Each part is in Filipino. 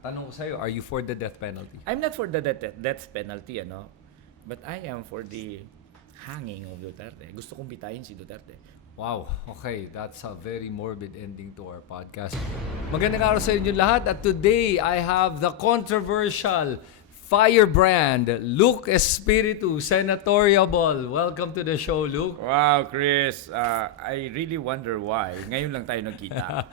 tanong ko sa'yo, are you for the death penalty? I'm not for the death penalty, but I am for the hanging of Duterte. Gusto kong bitayin si Duterte. Wow, okay. That's a very morbid ending to our podcast. Magandang araw sa inyo lahat. At today, I have the controversial firebrand, Luke Espiritu, Senatoriable. Welcome to the show, Luke. Wow, Chris. I really wonder why. Ngayon lang tayo nagkita.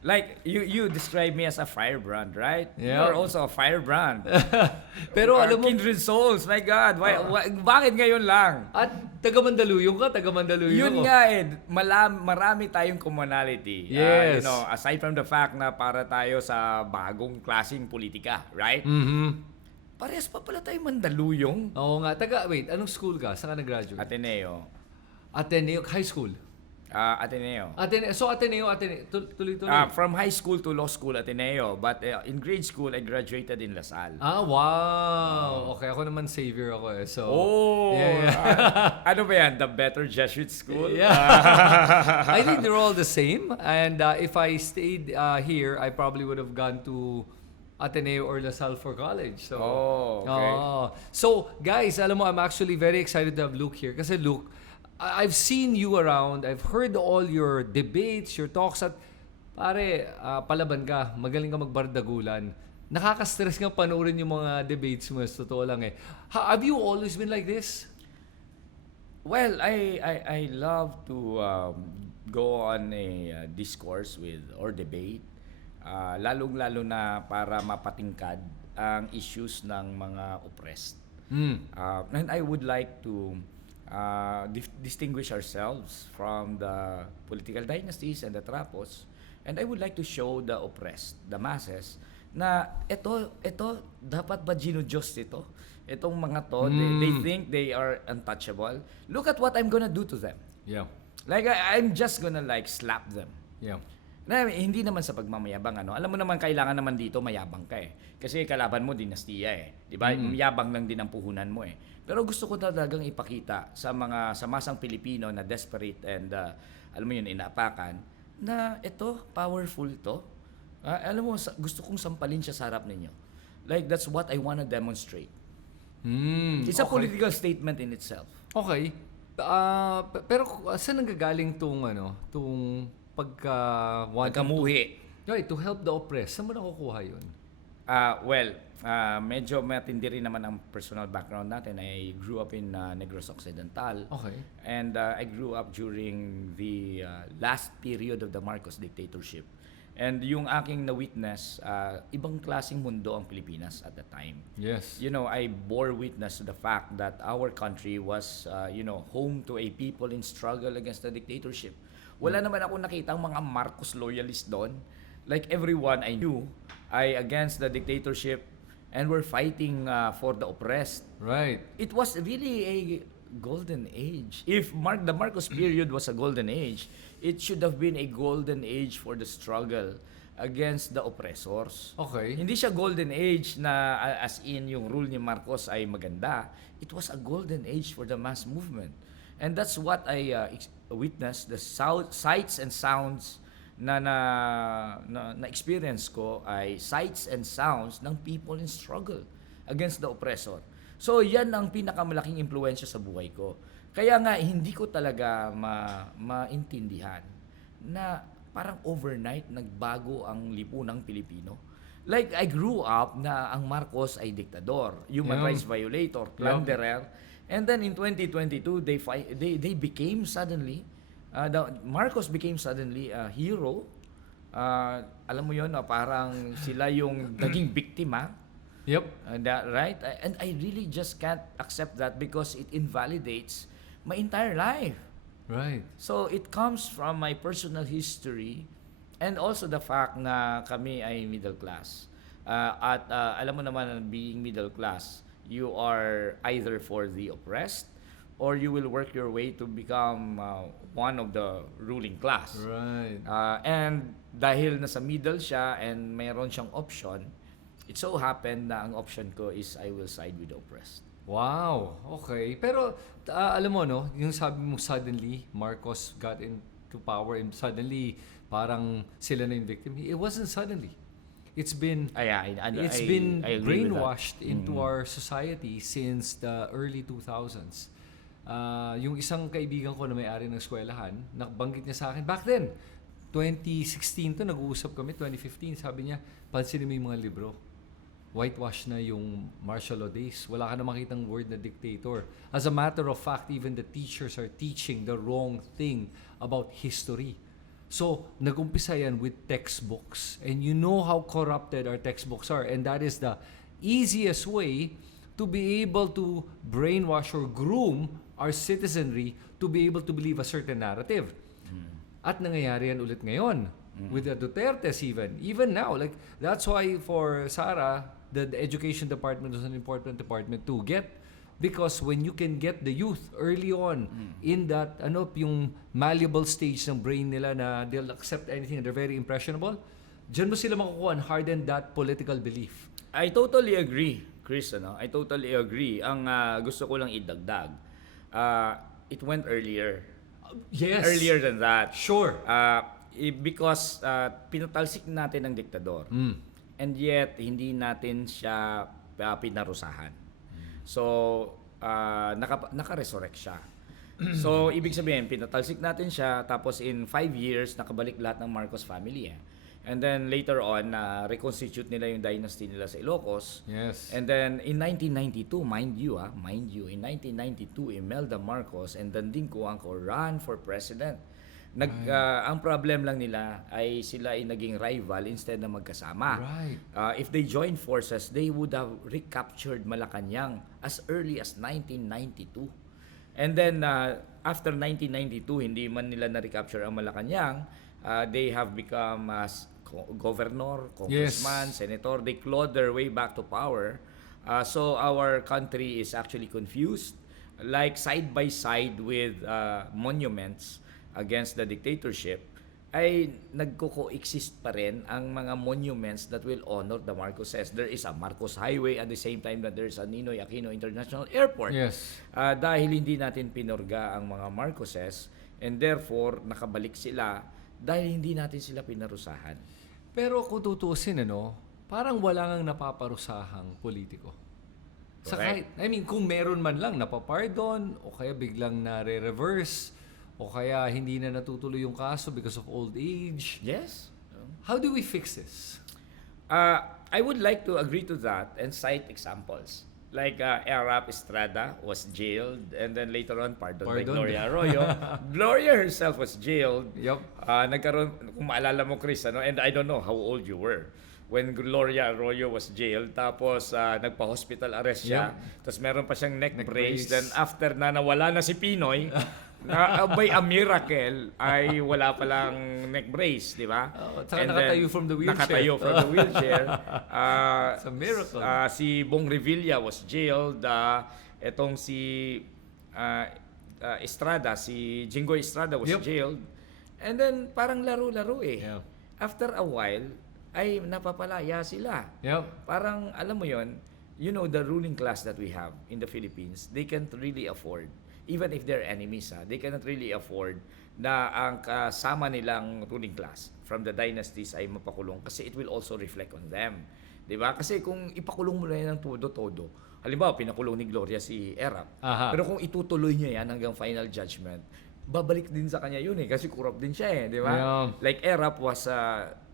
Like, you describe me as a firebrand, right? Yeah. You're also a firebrand. Pero Our alam mo, kindred souls, my God. Bakit ngayon lang? at taga Mandaluyong ka, taga Mandaluyong Yun ako. nga marami tayong commonality. Yes. Aside from the fact na para tayo sa bagong klaseng politika, right? Mhm. Parehas pa pala tayo Mandaluyong. Oo nga. Wait, anong school ka? Saan ka nag-graduate? Ateneo. Ateneo, high school. Ateneo. Ateneo, tuloy-tuloy. From high school to law school, Ateneo. But in grade school, I graduated in LaSalle. Wow. Okay, ako naman savior ako eh. So, Yeah. Ano ba yan? The Better Jesuit School? Yeah. I think they're all the same. And if I stayed here, I probably would have gone to Ateneo or LaSalle for college. So, okay. So, guys, alam mo, I'm actually very excited to have Luke here. Kasi Luke, I've seen you around. I've heard all your debates, your talks. At pare, palaban ka. Magaling ka magbardagulan. Nakaka-stress nga panoorin yung mga debates mo. Totoo lang eh. Have you always been like this? Well, I love to go on a discourse or debate, lalong-lalo na para mapatingkad ang issues ng mga oppressed. And I would like to distinguish ourselves from the political dynasties and the trapos, and I would like to show the oppressed, the masses, na ito dapat ba ginudiyos ito? Itong mga to, they think they are untouchable. Look at what I'm gonna do to them. Yeah. Like, I'm just gonna slap them. Yeah. Na, hindi naman sa pagmamayabang, Alam mo naman, kailangan naman dito mayabang ka eh. Kasi kalaban mo, dinastiya eh. Di ba? Mayabang lang din ang puhunan mo eh. Pero gusto ko talagang ipakita sa mga masang Pilipino na desperate and, alam mo yun, inaapakan, na ito, powerful to. Alam mo, gusto kong sampalin siya sa harap ninyo. Like, that's what I wanna demonstrate. It's a political statement in itself. Okay. Pero saan nanggagaling tong Pagkamuhi. Right, to help the oppressed. Saan mo nakukuha yun? Medyo matindi rin naman ang personal background natin. I grew up in Negros Occidental. Okay. And I grew up during the last period of the Marcos dictatorship. And yung aking na-witness, ibang klaseng mundo ang Pilipinas at the time. Yes. I bore witness to the fact that our country was, home to a people in struggle against the dictatorship. Wala naman ako nakita ang mga Marcos loyalist doon. Like everyone I knew, against the dictatorship and were fighting for the oppressed. Right. It was really a golden age. If the Marcos period was a golden age, it should have been a golden age for the struggle against the oppressors. Okay. Hindi siya golden age na as in yung rule ni Marcos ay maganda. It was a golden age for the mass movement. And that's what I witnessed, the sights and sounds na experience ko ay sights and sounds ng people in struggle against the oppressor. So yan ang pinakamalaking impluwensya sa buhay ko. Kaya nga hindi ko talaga maintindihan na parang overnight nagbago ang lipunang Pilipino. Like I grew up na ang Marcos ay diktador, human rights violator, plunderer. And then in 2022 they became suddenly Marcos became suddenly a hero. Alam mo yun, parang sila yung naging biktima. Yep. Right? And I really just can't accept that because it invalidates my entire life. Right. So it comes from my personal history and also the fact na kami ay middle class. Alam mo naman, being middle class, you are either for the oppressed or you will work your way to become one of the ruling class. Right. And dahil nasa middle siya and mayroon siyang option, it so happened na ang option ko is I will side with the oppressed. Wow. Okay. Pero alam mo yung sabi mo suddenly Marcos got into power and suddenly parang sila na yung victim. It wasn't suddenly. It's been I been agree with that. brainwashed into our society since the early 2000s. Yung isang kaibigan ko na may-ari ng eskwelahan, nabanggit niya sa akin, back then, 2016 to, nag-uusap kami, 2015, sabi niya, pansinin mo yung mga libro. Whitewash na yung martial law days. Wala ka na makitang word na dictator. As a matter of fact, even the teachers are teaching the wrong thing about history. So, nag-umpisa yan with textbooks. And you know how corrupted our textbooks are. And that is the easiest way to be able to brainwash or groom our citizenry to be able to believe a certain narrative. At nangyayari yan ulit ngayon. With the Dutertes even. Even now. Like, that's why for Sara, the education department was an important department to get. Because when you can get the youth early on in that yung malleable stage ng brain nila na they'll accept anything and they're very impressionable, dyan mo sila makukuha and harden that political belief. I totally agree, Chris. I totally agree. Ang gusto ko lang idagdag, it went earlier. Yes. Earlier than that. Sure. Because pinatalsik natin ang diktador. And yet, hindi natin siya pinarusahan. So, naka-resurrect siya. So, ibig sabihin, pinatalsik natin siya, tapos in 5 years, nakabalik lahat ng Marcos family. And then later on, reconstitute nila yung dynasty nila sa Ilocos. Yes. And then in 1992, mind you, in 1992, Imelda Marcos and Danding Coangco ran for president. Ang problem lang nila ay sila ay naging rival instead na magkasama. Right. If they joined forces, they would have recaptured Malacanang as early as 1992. And then after 1992, hindi man nila na-recapture ang Malacanang, they have become governor, congressman, senator. They clawed their way back to power. So our country is actually confused, like side by side with monuments against the dictatorship, ay nagko-coexist pa rin ang mga monuments that will honor the Marcoses. There is a Marcos Highway at the same time that there is a Ninoy Aquino International Airport. Yes. Dahil hindi natin pinurga ang mga Marcoses and therefore nakabalik sila dahil hindi natin sila pinarusahan. Pero kung tutuusin, parang wala ngang napaparusahang politiko. Sa kahit, kung meron man lang napapardon o kaya biglang nare-reverse o kaya hindi na natutuloy yung kaso because of old age. Yes. How do we fix this? I would like to agree to that and cite examples. Like Erap Estrada was jailed and then later on pardoned by Gloria Arroyo. Gloria herself was jailed. Yup. Nagkaroon, kung maalala mo Chris, and I don't know how old you were when Gloria Arroyo was jailed, tapos nagpa-hospital arrest siya, tapos meron pa siyang neck brace. Then after na nawala na si Pinoy, by a miracle ay wala palang neck brace, di ba? And nakatayo from the wheelchair. Nakatayo from the wheelchair. It's a miracle. Si Bong Revilla was jailed. Etong si Estrada, si Jinggoy Estrada was jailed. And then parang laro-laro eh. Yeah. After a while, ay napapalaya sila. Yep. Parang alam mo yon, the ruling class that we have in the Philippines, they can't really afford, even if they're enemies, they cannot really afford na ang kasama nilang ruling class from the dynasties ay mapakulong kasi it will also reflect on them. 'Di ba? Kasi kung ipakulong mo na yan ng todo-todo, halimbawa pinakulong ni Gloria si Erap, pero kung itutuloy niya yan hanggang final judgment, babalik din sa kanya yun kasi corrupt din siya di ba? Yeah. Like Erap was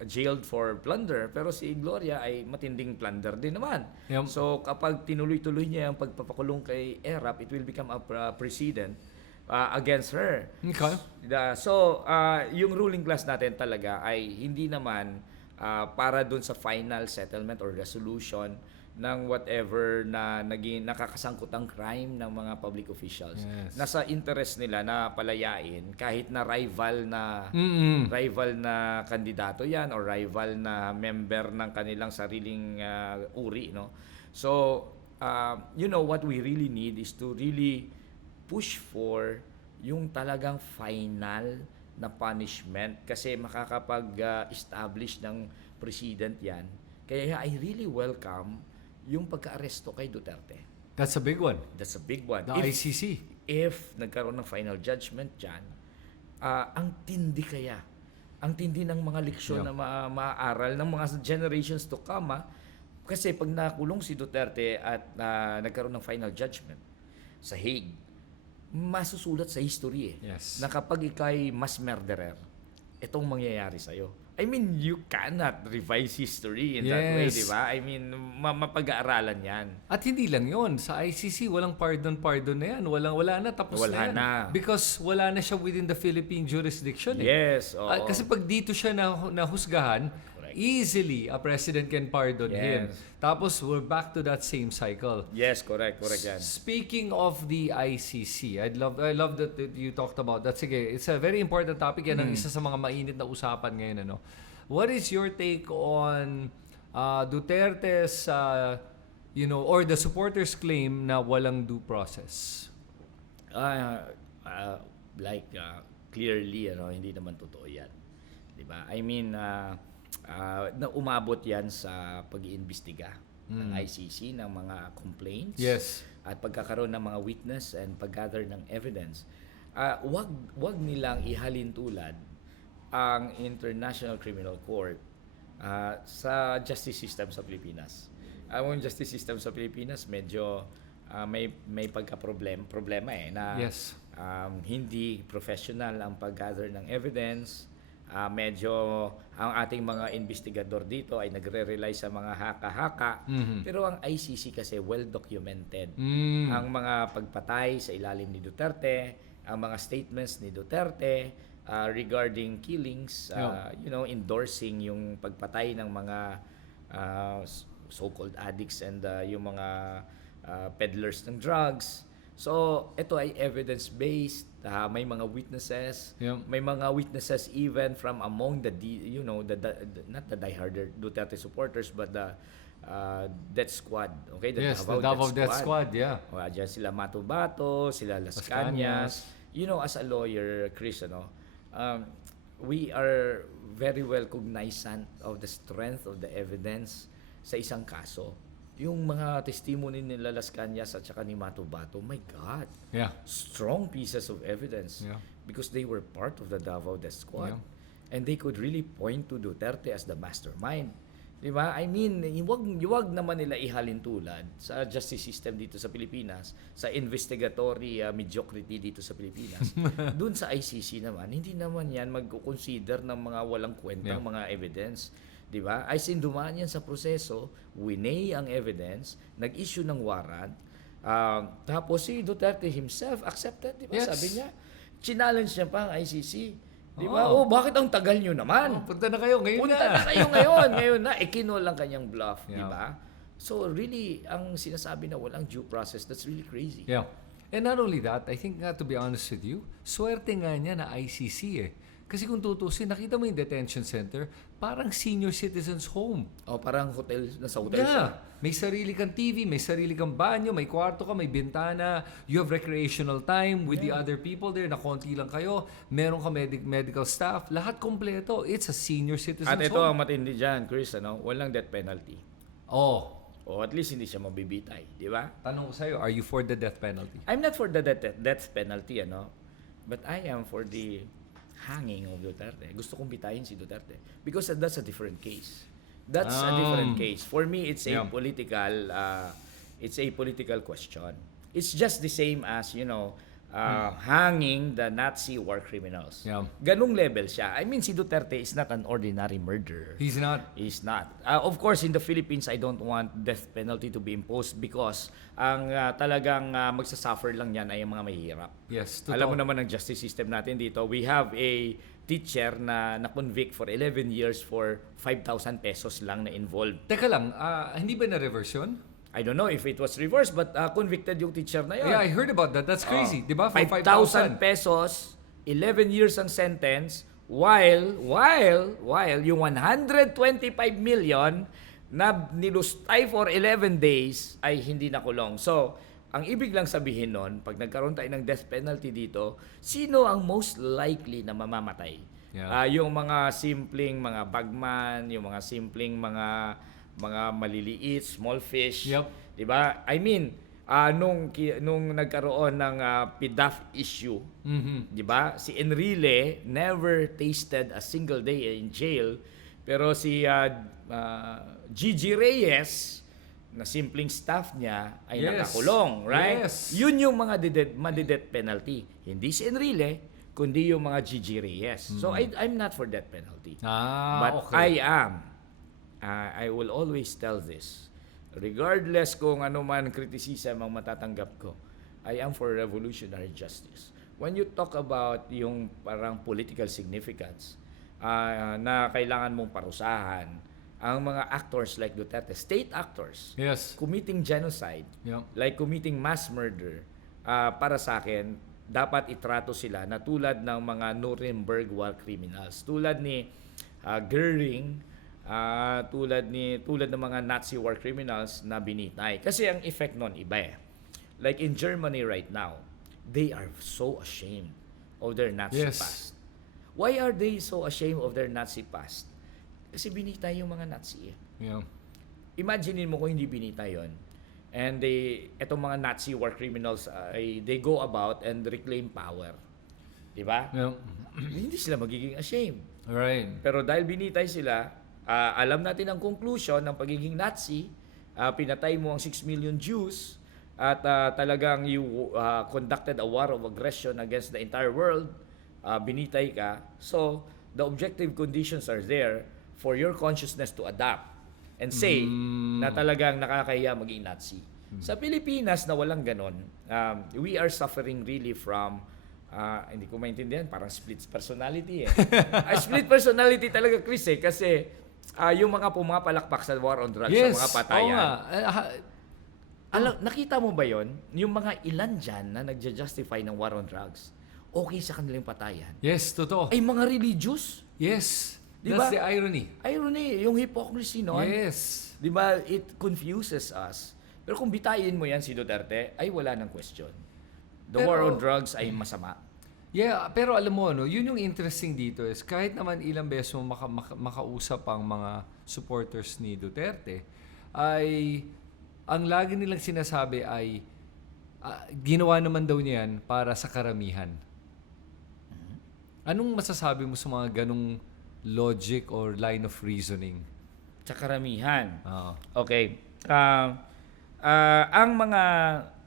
jailed for plunder, pero si Gloria ay matinding plunder din naman. Yep. So kapag tinuloy-tuloy niya ang pagpapakulong kay Erap, it will become a precedent against her. Okay. So yung ruling class natin talaga ay hindi naman para dun sa final settlement or resolution ng whatever na naging nakakasangkutang crime ng mga public officials. Yes. Nasa interest nila na palayain kahit na rival na kandidato yan or rival na member ng kanilang sariling uri, no? So, what we really need is to really push for yung talagang final na punishment kasi makakapag-establish ng president yan. Kaya I really welcome yung pagka-aresto kay Duterte. That's a big one. That's a big one. The ICC. If nagkaroon ng final judgment dyan, ang tindi kaya ang tindi ng mga leksyon na maaaral ng mga generations to come. Kasi pag nakulong si Duterte at nagkaroon ng final judgment sa Hague, masusulat sa history Yes. na kapag ikay mass murderer, itong mangyayari sa'yo. I mean, you cannot revise history in that way, Yes. di ba? I mean, mapag-aaralan yan. At hindi lang yon, sa ICC walang pardon na yan. Wala na, tapos Wala na yan. na. Because wala na siya within the Philippine jurisdiction. Yes, oo. Kasi pag dito siya nahusgahan, easily a president can pardon him. Yes. Tapos we're back to that same cycle. Yes, correct yan. Speaking of the ICC, I love that you talked about that. Sige, it's a very important topic. Yan ang isa sa mga mainit na usapan ngayon. Ano? What is your take on Duterte's, or the supporters' claim na walang due process? Clearly, hindi naman totoo yan. Diba? I mean, na umabot yan sa pag-iimbestiga ng ICC ng mga complaints Yes. at pagkakaroon ng mga witness and pag-gather ng evidence. Wag nilang ihalin tulad ang International Criminal Court sa justice system sa Pilipinas. Ang justice system sa Pilipinas medyo may problema na Yes. hindi professional ang pag-gather ng evidence. Medyo ang ating mga investigador dito ay nagre-rely sa mga haka-haka. Pero ang ICC kasi well-documented. Ang mga pagpatay sa ilalim ni Duterte, ang mga statements ni Duterte regarding killings, endorsing yung pagpatay ng mga so-called addicts and yung mga peddlers ng drugs. So, ito ay evidence-based. May mga witnesses. Yep. May mga witnesses even from among not the diehard Duterte supporters, but the death squad. Okay, The Davao Death Squad, yeah. Diyan sila Matubato, sila Las Cañas. As a lawyer, Chris, we are very well cognizant of the strength of the evidence sa isang kaso. Yung mga testimony nila Las Cañas at saka ni Matubato, my God, Yeah. strong pieces of evidence Yeah. because they were part of the Davao Death Squad. Yeah. And they could really point to Duterte as the mastermind. Di ba? I mean, wag naman nila ihalin tulad sa justice system dito sa Pilipinas, sa investigatory mediocrity dito sa Pilipinas. Doon sa ICC naman, hindi naman yan mag-consider ng mga walang kwentang mga evidence. Di ba? Ay dumaan yan sa proseso, winay ang evidence, nag-issue ng warrant, tapos si Duterte himself accepted, di ba? Yes. Sabi niya, challenge niya pa ang ICC. Di ba? Oo. Bakit ang tagal nyo naman? Punta na kayo ngayon Punta na. na kayo ngayon na, kinuha lang kanyang bluff, di Yeah. ba? So really, ang sinasabi na walang due process, that's really crazy. Yeah. And not only that, I think to be honest with you, swerte nga niya na ICC Kasi kung tutusin, nakita mo yung detention center, parang senior citizens home. Parang hotel, nasa hotel Yeah. siya. May sarili kang TV, may sarili kang banyo, may kwarto ka, may bintana, you have recreational time with the other people there, na konti lang kayo, meron ka medical staff, lahat kompleto. It's a senior citizens At ito ang home. matindi dyan, Chris, walang death penalty. Oh, O at least hindi siya mabibitay, di ba? tanong ko sa'yo, are you for the death penalty? I'm not for the death penalty, but I am for the hanging of Duterte. Gusto kong bitayin si Duterte because that's a different case. That's a different case. For me, it's a political question. It's just the same as, hanging the Nazi war criminals. Yeah. Ganung level siya. I mean, si Duterte is not an ordinary murderer. He's not. Is not. Of course, in the Philippines, I don't want death penalty to be imposed because ang talagang magsasuffer lang yan ay ang mga mahihirap. Yes, Alam mo naman ang justice system natin dito. We have a teacher na na-convict for 11 years for 5,000 pesos lang na involved. Teka lang, hindi ba na-reverse yun? I don't know if it was reversed, but convicted yung teacher na yun. Yeah, I heard about that. That's crazy. Di ba? For 5,000 pesos, 11 years ang sentence, while yung 125 million na nilustay for 11 days ay hindi nakulong. So, ang ibig lang sabihin nun, pag nagkaroon tayo ng death penalty dito, sino ang most likely na mamamatay? Yeah. Yung mga simpleng mga bagman, yung mga simpleng mga maliliit, small fish. Yep. 'Di ba? I mean, nung nagkaroon ng PDAF issue, Mhm. 'di ba? Si Enrile never tasted a single day in jail, pero si Gigi Reyes na simpleng staff niya ay Yes. nakakulong, right? Yes. Yun yung mga made-death penalty. Hindi si Enrile, kundi yung mga Gigi Reyes. So I'm not for death penalty. But Okay. I will always tell this. Regardless kung ano man criticism ang matatanggap ko, I am for revolutionary justice. When you talk about yung parang political significance na kailangan mong parusahan, ang mga actors like Duterte, state actors, Yes. committing genocide, Yep. like committing mass murder, para sa akin, dapat itrato sila na tulad ng mga Nuremberg war criminals. Tulad ni Goering, tulad ng mga Nazi war criminals na binitay. Kasi ang effect nun iba eh. Like in Germany right now, they are so ashamed of their Nazi Yes. past. Why are they so ashamed of their Nazi past? Kasi binitay yung mga Nazi eh. Yeah. Imaginein mo kung hindi binitay yon. And etong mga Nazi war criminals, they go about and reclaim power. Di ba? Yeah. Hindi sila magiging ashamed. Right. Pero dahil binitay sila, alam natin ang conclusion ng pagiging Nazi, pinatay mo ang 6 million Jews, at talagang you conducted a war of aggression against the entire world, binitay ka. So, the objective conditions are there for your consciousness to adapt and say na talagang nakakahiya maging Nazi. Sa Pilipinas na walang ganon, we are suffering really from hindi ko maintindihan, parang split personality eh. Split personality talaga, Chris eh, kasi yung mga pumapalakpak sa war on drugs, Yes. sa mga Oo patayan. nga. Nakita mo ba yon? Yung mga ilan dyan na nagja-justify ng war on drugs, okay sa kanilang patayan. Yes, totoo. Ay mga religious? Yes. Di That's ba? the irony. Irony, yung hypocrisy nun. Yes. Di ba? It confuses us. Pero kung bitayin mo yan si Duterte, ay wala ng question. The Pero- war on drugs ay masama. Yeah, pero alam mo, no, yun yung interesting dito is kahit naman ilang beses mo makausap ang mga supporters ni Duterte, ay ang lagi nilang sinasabi ay ginawa naman daw niya yan para sa karamihan. Anong masasabi mo sa mga ganong logic or line of reasoning? Sa karamihan. Oo. Okay. Ang mga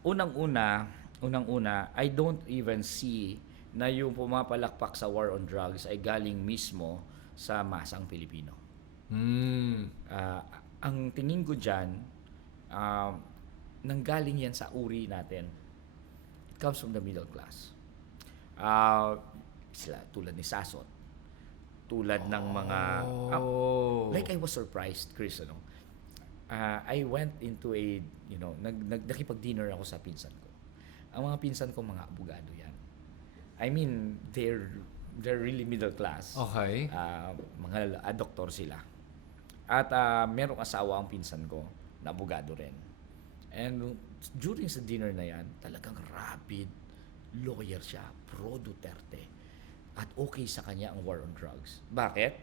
unang-una, I don't even see na yung pumapalakpak sa war on drugs ay galing mismo sa masang Pilipino. Ang tingin ko dyan, nanggaling yan sa uri natin. It comes from the middle class. Sila, tulad ni Sasot, tulad ng mga... like I was surprised, Chris, ano? I went into a, nakipag-dinner ako sa pinsan ko. Ang mga pinsan ko, mga abogado yan. I mean, they're really middle class. Okay. Mga doktor sila. At merong asawa ang pinsan ko na abogado rin. And during sa dinner na yan, talagang rabid lawyer siya, pro Duterte. At okay sa kanya ang war on drugs. Bakit?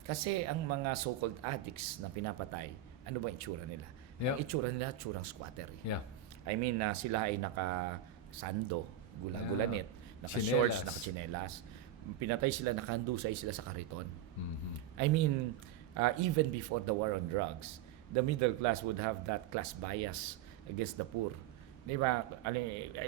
Kasi ang mga so-called addicts na pinapatay, ano ba itsura nila? Yeah. Ang itsura nila, tsurang squatter. Yeah. I mean, sila ay naka-sando, gula-gulanit, naka-shorts, Tsinelas. naka-tsinelas. Pinatay sila, nakahandusay sila sa kariton. Mhm. I mean, even before the war on drugs, the middle class would have that class bias against the poor. Di ba?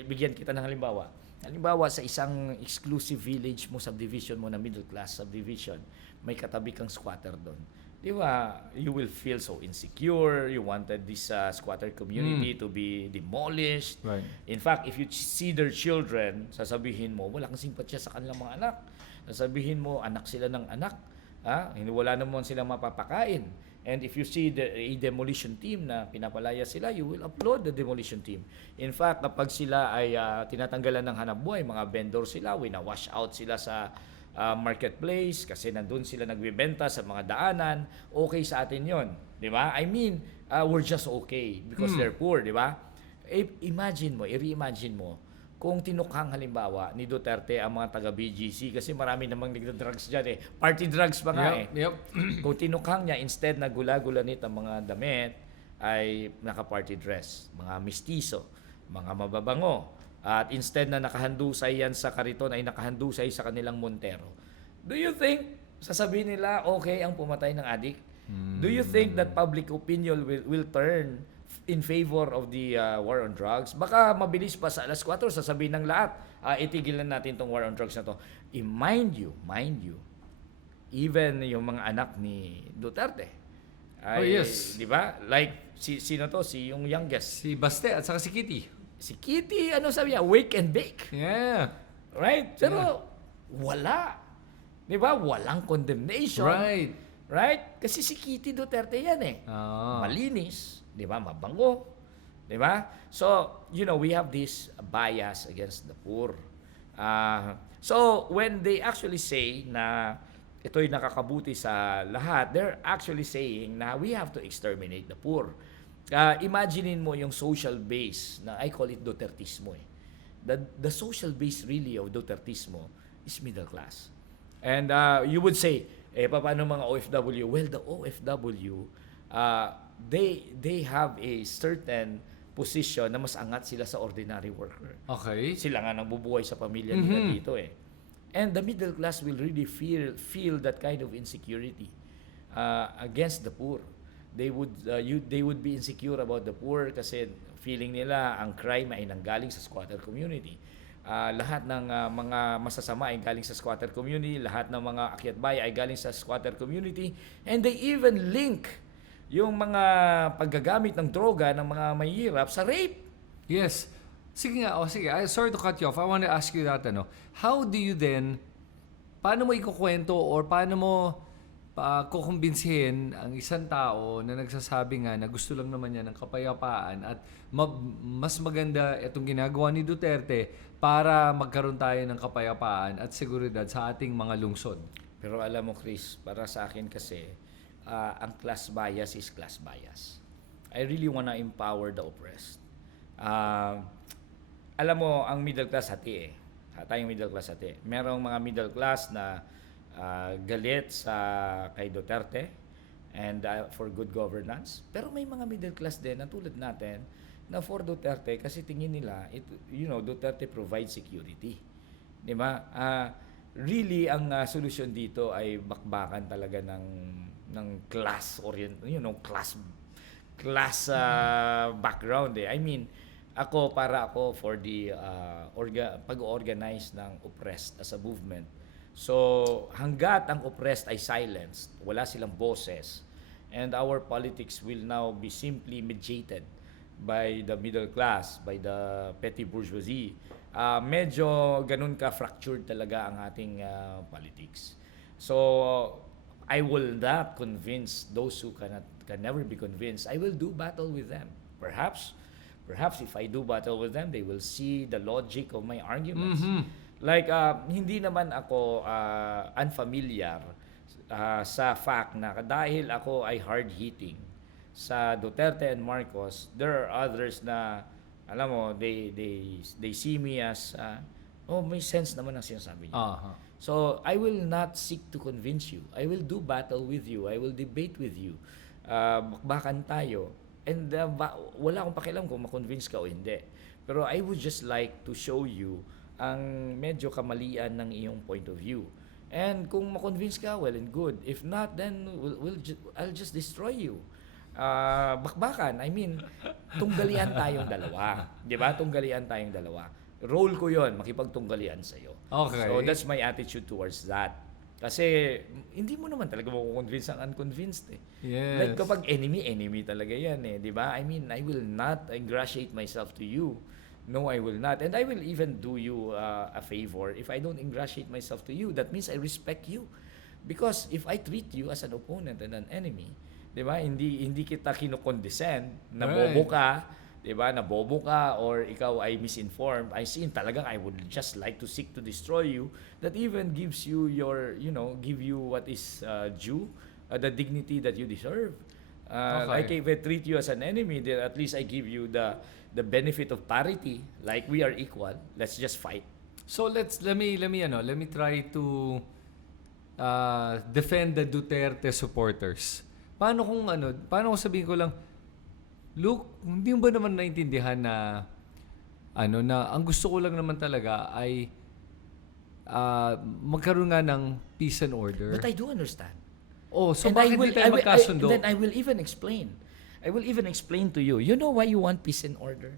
Bigyan kita ng halimbawa. Halimbawa, sa isang exclusive village mo, subdivision mo na middle class subdivision, may katabi kang squatter doon. Di ba? You will feel so insecure. You wanted this squatter community to be demolished. Right. In fact, if you see their children, sasabihin mo, wala kang simpatya sa kanilang mga anak. Sasabihin mo, anak sila ng anak. Wala naman silang mapapakain. And if you see a demolition team na pinapalaya sila, you will applaud the demolition team. In fact, kapag sila ay tinatanggalan ng hanapbuhay, mga vendor sila, wina-wash out sila sa marketplace kasi nandun sila nagbebenta sa mga daanan, okay sa atin yon, di ba? I mean, we're just okay because they're poor, di ba? I-reimagine mo, kung tinukhang halimbawa ni Duterte ang mga taga-BGC, kasi marami namang nagda-drugs dyan eh, party drugs pa nga Yep. Kung tinukhang niya, instead na gula-gulanit ang mga damit, ay naka-party dress, mga mistiso. mga mababango. At instead na nakahandusay yan sa kariton ay nakahandusay sa kanilang Montero. Do you think sasabihin nila okay ang pumatay ng adik? Do you think that public opinion will turn in favor of the war on drugs? Baka mabilis pa sa alas 4 sasabihin ng lahat, itigil na natin tong war on drugs na to. Mind you, even yung mga anak ni Duterte ay, Oh, yes. di ba? Like sino to? Si yung youngest. Si Baste at saka si Kitty. Si Kitty, ano sabi niya? Wake and bake. Yeah. Right? Pero wala. Di ba? Walang condemnation. Right. Right? Kasi si Kitty Duterte yan eh. Ah. Malinis, 'di ba? Mabango, 'di ba? So, we have this bias against the poor. So when they actually say na ito'y nakakabuti sa lahat, they're actually saying na we have to exterminate the poor. Imaginein mo yung social base na I call it Dutertismo eh. The social base really of Dutertismo is middle class. And you would say, paano mga OFW? Well, the OFW, they have a certain position na mas angat sila sa ordinary worker. Okay. Sila nga nang bubuhay sa pamilya nila dito eh. And the middle class will really feel that kind of insecurity against the poor. They would be insecure about the poor kasi feeling nila ang crime ay nanggaling sa squatter community. Lahat ng mga masasama ay galing sa squatter community, lahat ng mga akyat-bahay ay galing sa squatter community, and they even link yung mga paggagamit ng droga ng mga mahihirap sa rape. Yes. Sige nga, sige. Sorry to cut you off. I want to ask you that, how do you then, paano mo ikukwento or paano mo kukumbinsihin ang isang tao na nagsasabi nga na gusto lang naman niya ng kapayapaan at mas maganda itong ginagawa ni Duterte para magkaroon tayo ng kapayapaan at seguridad sa ating mga lungsod? Pero alam mo, Chris, para sa akin kasi, ang class bias is class bias. I really wanna empower the oppressed. Alam mo, ang middle class hati eh. Tayong middle class hati. Merong mga middle class na galit sa kay Duterte and for good governance. Pero may mga middle class din na tulad natin na for Duterte kasi tingin nila Duterte provides security. 'Di ba? Really ang solusyon dito ay bakbakan talaga ng class class background eh. I mean, ako for the pag-organize ng oppressed as a movement. So, hanggat ang oppressed ay silenced, wala silang boses, and our politics will now be simply mediated by the middle class, by the petty bourgeoisie, medyo ganun ka-fractured talaga ang ating politics. So, I will not convince those who can never be convinced. I will do battle with them. Perhaps if I do battle with them, they will see the logic of my arguments. Like, hindi naman ako unfamiliar sa fact na dahil ako ay hard-hitting sa Duterte and Marcos, there are others na, alam mo, they see me as, may sense naman ang sinasabi niya. So, I will not seek to convince you. I will do battle with you. I will debate with you. Bakbakan tayo. And wala akong pakialam kung makonvince ka o hindi. Pero I would just like to show you ang medyo kamalian ng iyong point of view. And kung makonvince ka, well and good. If not, then I'll just destroy you. Bakbakan, I mean, tunggalian tayong dalawa. Di ba? Tunggalian tayong dalawa. Role ko yon, makipagtunggalian sa'yo. Okay. So that's my attitude towards that. Kasi hindi mo naman talaga makukonvince ang unconvinced eh. Yes. Like kapag enemy talaga yan eh. Di ba? I mean, I will not ingratiate myself to you. No, I will not. And I will even do you a favor if I don't ingratiate myself to you. That means I respect you. Because if I treat you as an opponent and an enemy, 'di ba? Hindi kita kinokondescend, nabobo ka, 'di ba? Nabobo ka or ikaw ay misinformed. I see talagang I would just like to seek to destroy you. That even gives you give you what is due, the dignity that you deserve. Like if I treat you as an enemy, then at least I give you the benefit of parity, like we are equal. Let's just fight. So let me try to defend the Duterte supporters. Paano kung sabihin ko lang, Luke, hindi mo ba naman naintindihan na ano na ang gusto ko lang naman talaga ay magkaroon nga ng peace and order. But I do understand. Oh, so And bakit di tayo magkasundo? then I will even explain. I will even explain to you. You know why you want peace and order?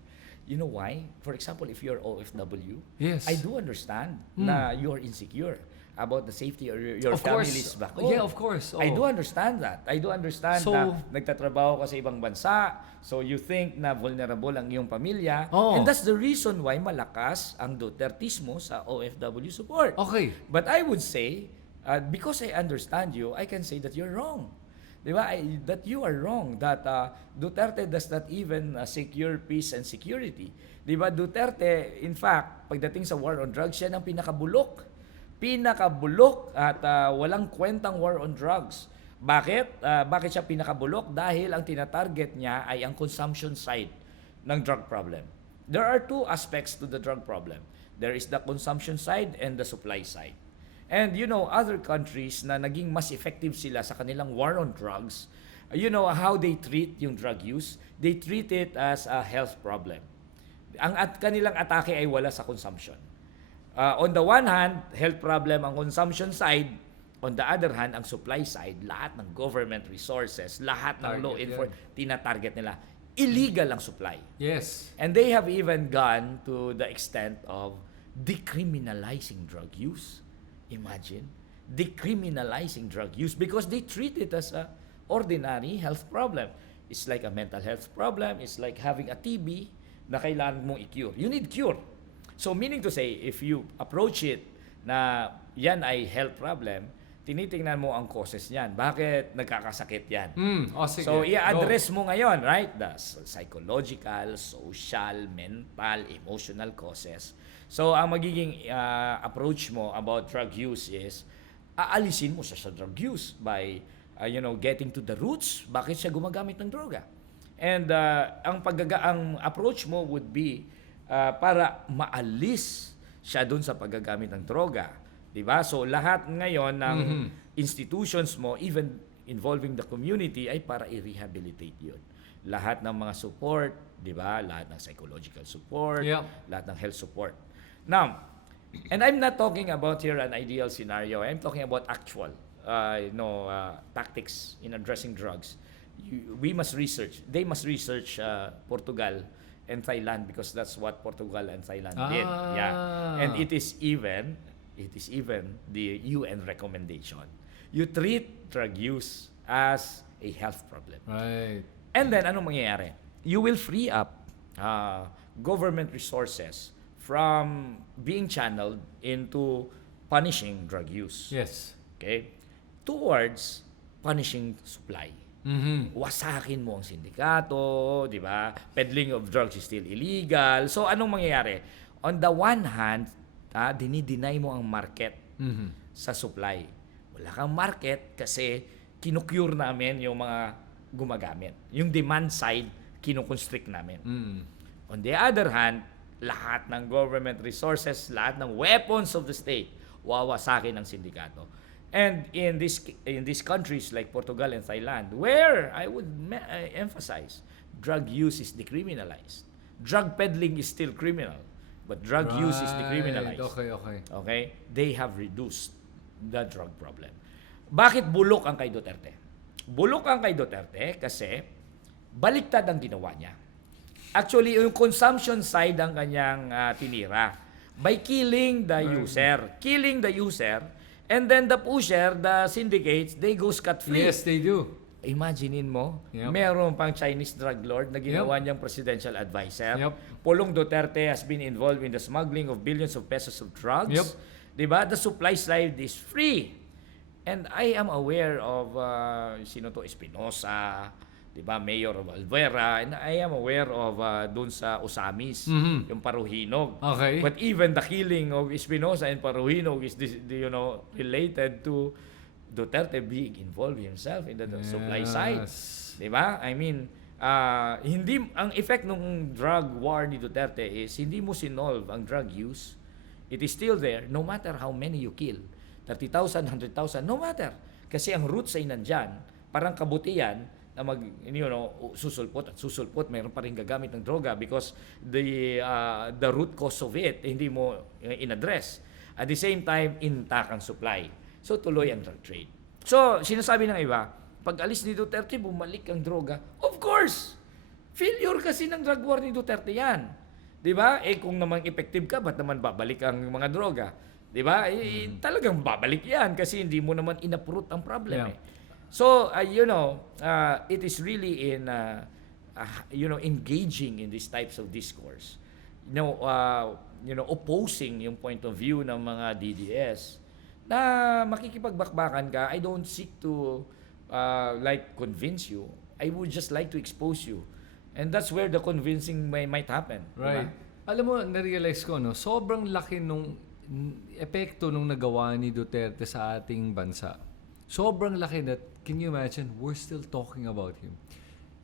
You know why? For example, if you're OFW, Yes. I do understand na you're insecure about the safety of your Of course. family's back home. Yeah, of course. I Oh. do understand that. I do understand So- na nagtatrabaho ka sa ibang bansa, so you think na vulnerable ang iyong pamilya. Oh. And that's the reason why malakas ang Dutertismo sa OFW support. Okay. But I would say, because I understand you, I can say that you're wrong. Di ba? That you are wrong. That Duterte does not even secure peace and security. Di ba? Duterte, in fact, pagdating sa war on drugs, yan ang pinakabulok. Pinakabulok at walang kwentang war on drugs. Bakit? Bakit siya pinakabulok? Dahil ang tinatarget niya ay ang consumption side ng drug problem. There are two aspects to the drug problem. There is the consumption side and the supply side. And you know, other countries na naging mas effective sila sa kanilang war on drugs, you know how they treat yung drug use? They treat it as a health problem. Ang kanilang atake ay wala sa consumption. On the one hand, health problem ang consumption side. On the other hand, ang supply side, lahat ng government resources, lahat ng law enforcement, tina-target nila. Illegal ang supply. Yes. And they have even gone to the extent of decriminalizing drug use. Imagine, decriminalizing drug use because they treat it as a ordinary health problem. It's like a mental health problem. It's like having a TB na kailangan mong i-cure. You need cure. So meaning to say, if you approach it na yan ay health problem, tinitingnan mo ang causes niyan. Bakit nagkakasakit yan? Sige. So, i-address mo ngayon, right? The psychological, social, mental, emotional causes. So, ang magiging approach mo about drug use is, aalisin mo siya sa drug use by, getting to the roots. Bakit siya gumagamit ng droga? And ang approach mo would be para maalis siya dun sa paggagamit ng droga. Diba? So, lahat ngayon ng institutions mo, even involving the community, ay para i-rehabilitate yun. Lahat ng mga support, diba? Lahat ng psychological support, lahat ng health support. Now, and I'm not talking about here an ideal scenario. I'm talking about actual, tactics in addressing drugs. We must research. They must research Portugal and Thailand because that's what Portugal and Thailand did. Yeah, and it is even the UN recommendation. You treat drug use as a health problem. Right. And then, anong mangyayari? You will free up government resources from being channeled into punishing drug use. Yes. Okay? Towards punishing supply. Wasakin mo ang sindikato, di ba? Peddling of drugs is still illegal. So, anong mangyayari? On the one hand, dinideny mo ang market sa supply. Wala kang market kasi kinukure namin yung mga gumagamit. Yung demand side, kinukonstrict namin. On the other hand, lahat ng government resources, lahat ng weapons of the state, wawasakin ng sindikato. And in these countries like Portugal and Thailand, where I would emphasize, drug use is decriminalized. Drug peddling is still criminal, but drug use is decriminalized. Okay? They have reduced the drug problem. Bakit bulok ang kay Duterte? Bulok ang kay Duterte kasi baliktad ang ginawa niya. Actually, yung consumption side ang kanyang tinira by killing the user. Killing the user, and then the pusher, the syndicates, they go scot-free. Yes, they do. Imaginein mo, meron pang Chinese drug lord na ginawa niyang presidential advisor. Pulong Duterte has been involved in the smuggling of billions of pesos of drugs. Diba? The supply side is free. And I am aware of, sino to, Espinosa, diba? Mayor of Alvera, and I am aware of dun sa Osamis, yung Paruhinog. Okay. But even the killing of Espinosa and Paruhinog is related to Duterte being involved himself in the supply side. Diba? I mean, hindi ang effect ng drug war ni Duterte is hindi mo sinolve ang drug use. It is still there no matter how many you kill. 30,000, 100,000, no matter. Kasi ang roots ay nandyan. Parang kabutihan, na susulpot at susulpot, mayroon pa rin gagamit ng droga because the root cause of it hindi mo in-address. At the same time, intact ang supply. So tuloy ang drug trade. So sinasabi ng iba, pag alis ni Duterte, bumalik ang droga. Of course! Failure kasi ng drug war ni Duterte yan. Di ba? Kung naman effective ka, ba't naman babalik ang mga droga? Di ba? Talagang babalik yan kasi hindi mo naman inaprut ang problem. Yeah. So, it is really in, engaging in these types of discourse. Opposing yung point of view ng mga DDS na makikipagbakbakan ka. I don't seek to convince you. I would just like to expose you. And that's where the convincing might happen. Right. Diba? Alam mo, na-realize ko, no, sobrang laki nung epekto nung nagawa ni Duterte sa ating bansa. Sobrang laki that, can you imagine, we're still talking about him.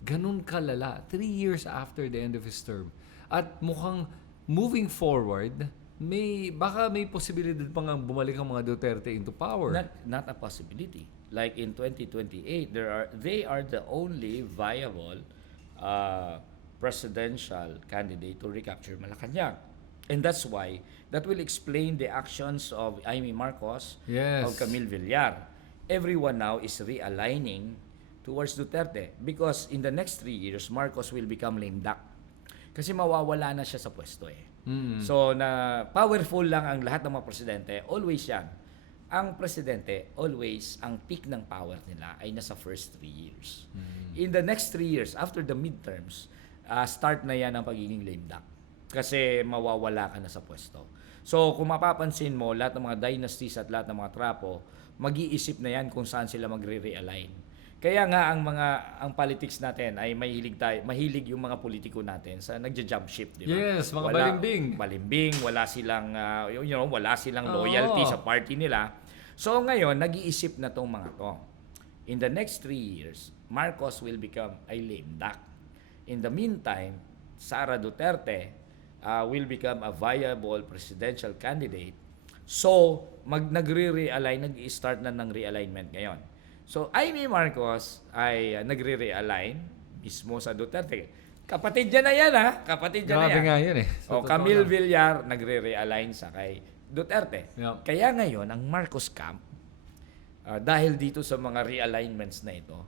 Ganun kalala, 3 years after the end of his term. At mukhang moving forward, baka may posibilidad pa nga bumalik ang mga Duterte into power. Not a possibility. Like in 2028, they are the only viable presidential candidate to recapture Malacanang. And that's why, that will explain the actions of Amy Marcos, Yes. of Camille Villar. Everyone now is realigning towards Duterte because in the next 3 years, Marcos will become lame duck. Kasi mawawala na siya sa pwesto So, na powerful lang ang lahat ng mga presidente, always yan. Ang presidente, always, ang peak ng power nila ay nasa first 3 years. In the next 3 years, after the midterms, start na yan ang pagiging lame duck. Kasi mawawala ka na sa pwesto. So, kung mapapansin mo, lahat ng mga dynasties at lahat ng mga trapo, mag-iisip na yan kung saan sila magre-realign. Kaya nga ang politics natin ay mahilig yung mga politiko natin sa nagja-jump ship, di ba? Yes, mga balimbing. Balimbing, wala silang loyalty sa party nila. So ngayon, nag-iisip na tong mga to. In the next 3 years, Marcos will become a lame duck. In the meantime, Sara Duterte will become a viable presidential candidate. So, nagre-realign, nag-i-start na ng realignment ngayon. So, Amy Marcos ay nagre-realign mismo sa Duterte. Kapatid niya na yan, ha? Kapatid niya na yan. Grabe nga yun Camille Villar nagre-realign sa kay Duterte. Yep. Kaya ngayon, ang Marcos camp, dahil dito sa mga realignments na ito,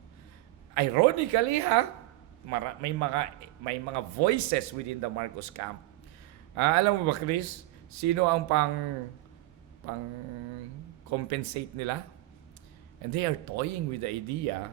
ironically, may mga voices within the Marcos camp. Alam mo ba, Chris, sino ang pang compensate nila? And they are toying with the idea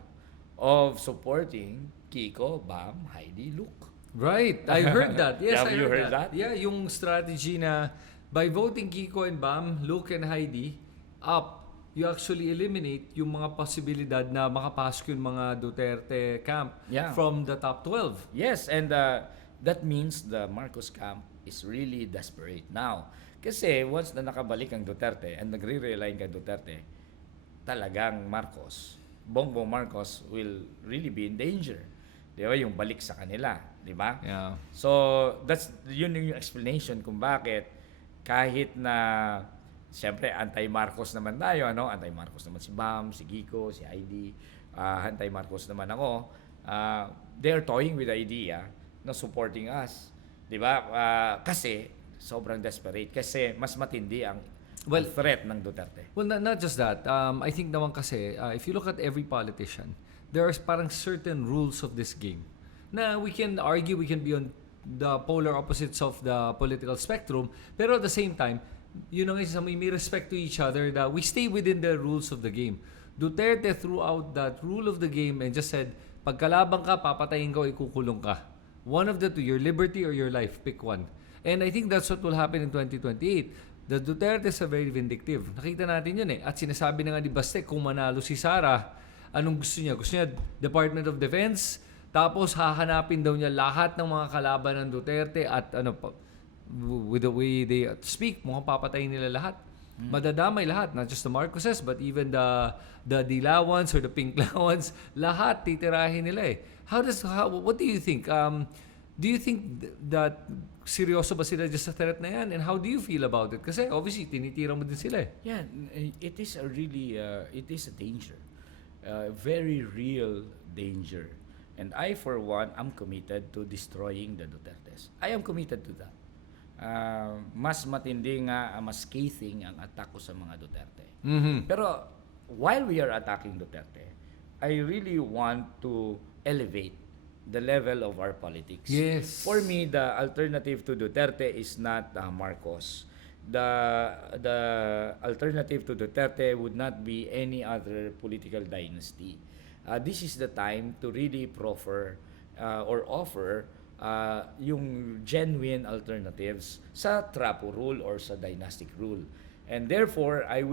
of supporting Kiko, Bam, Heidi, Luke. Right. I heard that. Yes, Have I you heard heard that? Yeah, yung strategy na by voting Kiko and Bam, Luke and Heidi up, you actually eliminate yung mga posibilidad na makapasok yung mga Duterte camp from the top 12. Yes, and that means the Marcos camp is really desperate now. Kasi once na nakabalik ang Duterte and nagre-realign kay Duterte, talagang Bongbong Marcos will really be in danger. Di ba? Yung balik sa kanila. Di ba? Yeah. So, yun yung explanation kung bakit kahit na siyempre anti-Marcos naman tayo, anti-Marcos naman si Bam, si Kiko, si Heidi, anti-Marcos naman ako, they're toying with the idea na supporting us. Di ba? Kasi sobrang desperate. Kasi mas matindi ang threat ng Duterte. Well, not just that. I think naman kasi, if you look at every politician, there are parang certain rules of this game na we can argue, we can be on the polar opposites of the political spectrum, pero at the same time, yun ang isa, may respect to each other, that we stay within the rules of the game. Duterte threw out that rule of the game and just said, pagkalabang ka, papatayin ka o ikukulong ka. One of the two, your liberty or your life, pick one. And I think that's what will happen in 2028. The Dutertes are very vindictive. Nakita natin yun At sinasabi na nga ni Baste, kung manalo si Sara, anong gusto niya? Gusto niya Department of Defense, tapos hahanapin daw niya lahat ng mga kalaban ng Duterte at with the way they speak, mukhang papatayin nila lahat. Madadamay lahat, not just the Marcoses, but even the Dilawans or the Pinklawans, lahat titirahin nila What do you think? Do you think that seryoso ba sila just sa threat na yan? And how do you feel about it? Kasi obviously, tinitira mo din sila Yeah, it is a danger. Very real danger. And I, for one, am committed to destroying the Dutertes. I am committed to that. Mas matindi nga, mas scathing ang attack ko sa mga Duterte. Mhm. Pero while we are attacking Duterte, I really want to elevate the level of our politics. Yes. For me, the alternative to Duterte is not Marcos. The alternative to Duterte would not be any other political dynasty. This is the time to really proffer or offer yung genuine alternatives sa Trapo rule or sa dynastic rule. And therefore, I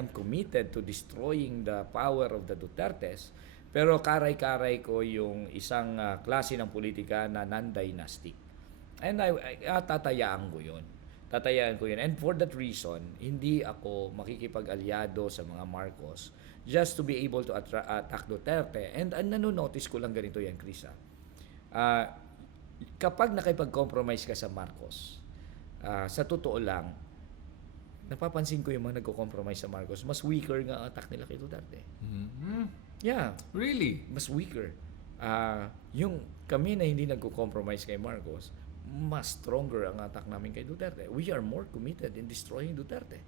am committed to destroying the power of the Dutertes, pero karay-karay ko yung isang klase ng politika na non-dynastic. And tatayaan ko yun. And for that reason, hindi ako makikipag-alyado sa mga Marcos just to be able to attack Duterte. And nanonotice ko lang ganito yan, Chris. Kapag nakipag-compromise ka sa Marcos, sa totoo lang, napapansin ko yung mga nagko-compromise sa Marcos, mas weaker nga ang attack nila kay Duterte. Mhm. Yeah, Really? mas weaker. Yung kami na hindi nagko-compromise kay Marcos, mas stronger ang attack namin kay Duterte. We are more committed in destroying Duterte.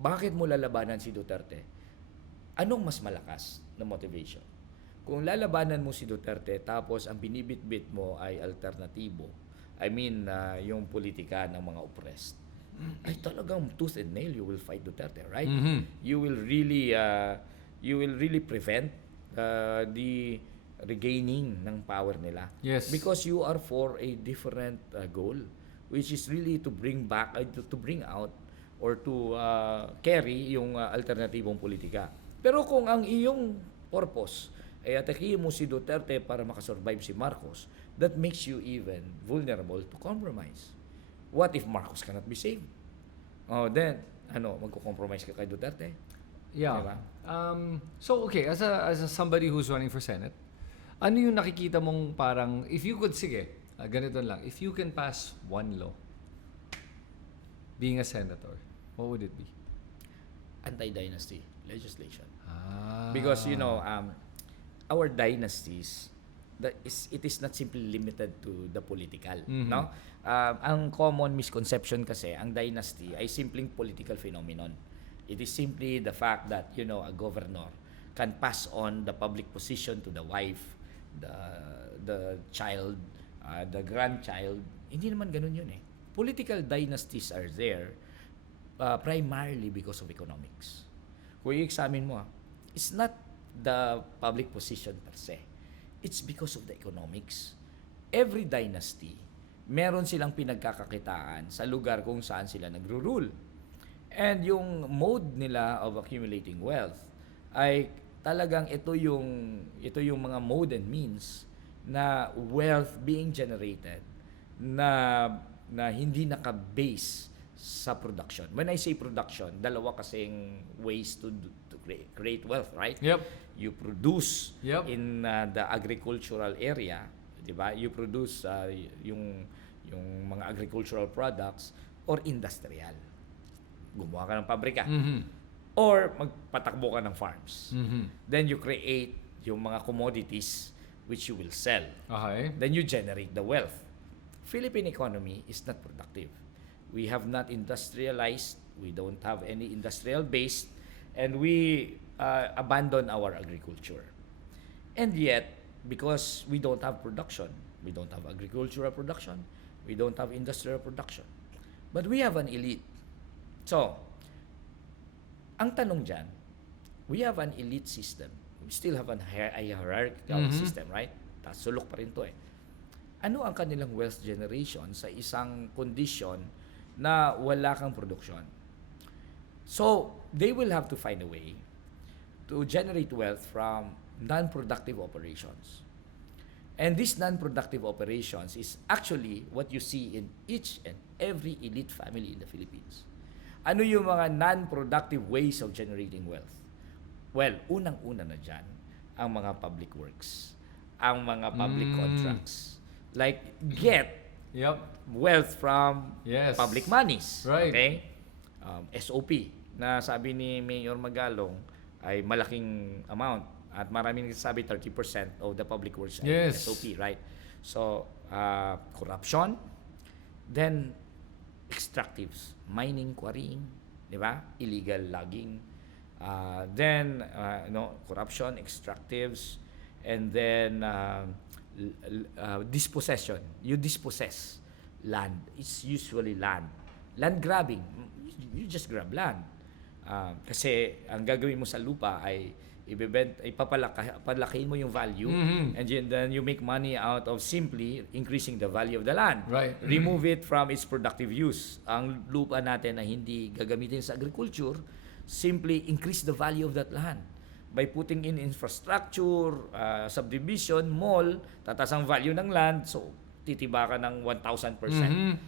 Bakit mo lalabanan si Duterte? Anong mas malakas na motivation? Kung lalabanan mo si Duterte tapos ang binibitbit mo ay alternatibo, I mean, yung politika ng mga oppressed, ay talagang tooth and nail you will fight Duterte, right? Mhm. You will really prevent the regaining ng power nila. Yes. Because you are for a different goal, which is really to bring back, to bring out or to carry yung alternatibong politika. Pero kung ang iyong purpose ay atakihin mo si Duterte para makasurvive si Marcos, that makes you even vulnerable to compromise. What if Marcos cannot be saved? Then, magko-compromise ka kay Duterte? Yeah. Diba? So okay, as a somebody who's running for Senate, ano yung nakikita mong parang if you could ganito lang, if you can pass one law being a senator, what would it be? Anti-dynasty legislation. Ah. Because our dynasties, it is not simply limited to the political, Mhm. no? Ang common misconception kasi ang dynasty ay simpleng political phenomenon. It is simply the fact that a governor can pass on the public position to the wife, the child, the grandchild. Hindi naman ganun yun eh. Political dynasties are there primarily because of economics. Kung i-examine mo, it's not the public position per se. It's because of the economics. Every dynasty, meron silang pinagkakakitaan sa lugar kung saan sila nagro-rule. And yung mode nila of accumulating wealth ay talagang ito yung mga mode and means na wealth being generated na hindi naka-base sa production. When I say production, dalawa kasing ways to create wealth, right? Yep. You produce Yep. in the agricultural area, 'di ba? You produce yung mga agricultural products or industrial. Gumawa ka ng pabrika Mhm. or magpatakbo ka ng farms. Mhm. Then you create yung mga commodities which you will sell. Okay. Then you generate the wealth. Philippine economy is not productive. We have not industrialized, we don't have any industrial base, and we abandon our agriculture. And yet, because we don't have production, we don't have agricultural production, we don't have industrial production, but we have an elite. So, ang tanong dyan, we have an elite system. We still have a hierarchical Mhm. system, right? Sulok pa rin to eh. Ano ang kanilang wealth generation sa isang condition na wala kang production? So, they will have to find a way to generate wealth from non-productive operations. And these non-productive operations is actually what you see in each and every elite family in the Philippines. Ano yung mga non-productive ways of generating wealth? Well, unang-una na dyan, ang mga public works, ang mga public contracts. Like, get Yep. wealth from Yes. public monies. Right. Okay? SOP, na sabi ni Mayor Magalong, ay malaking amount. At maraming nagsasabi 30% of the public works ay Yes. SOP, right? So, corruption, then extractives, mining, quarrying, di ba? Illegal logging. Then, corruption, extractives, and then dispossession. You dispossess land. It's usually land. Land grabbing. You just grab land. Kasi ang gagawin mo sa lupa ay papalakihin mo yung value, and then you make money out of simply increasing the value of the land. Right. Remove it from its productive use. Ang lupa natin na hindi gagamitin sa agriculture, simply increase the value of that land. By putting in infrastructure, subdivision, mall, tataas ang value ng land, so titiba ka ng 1,000%.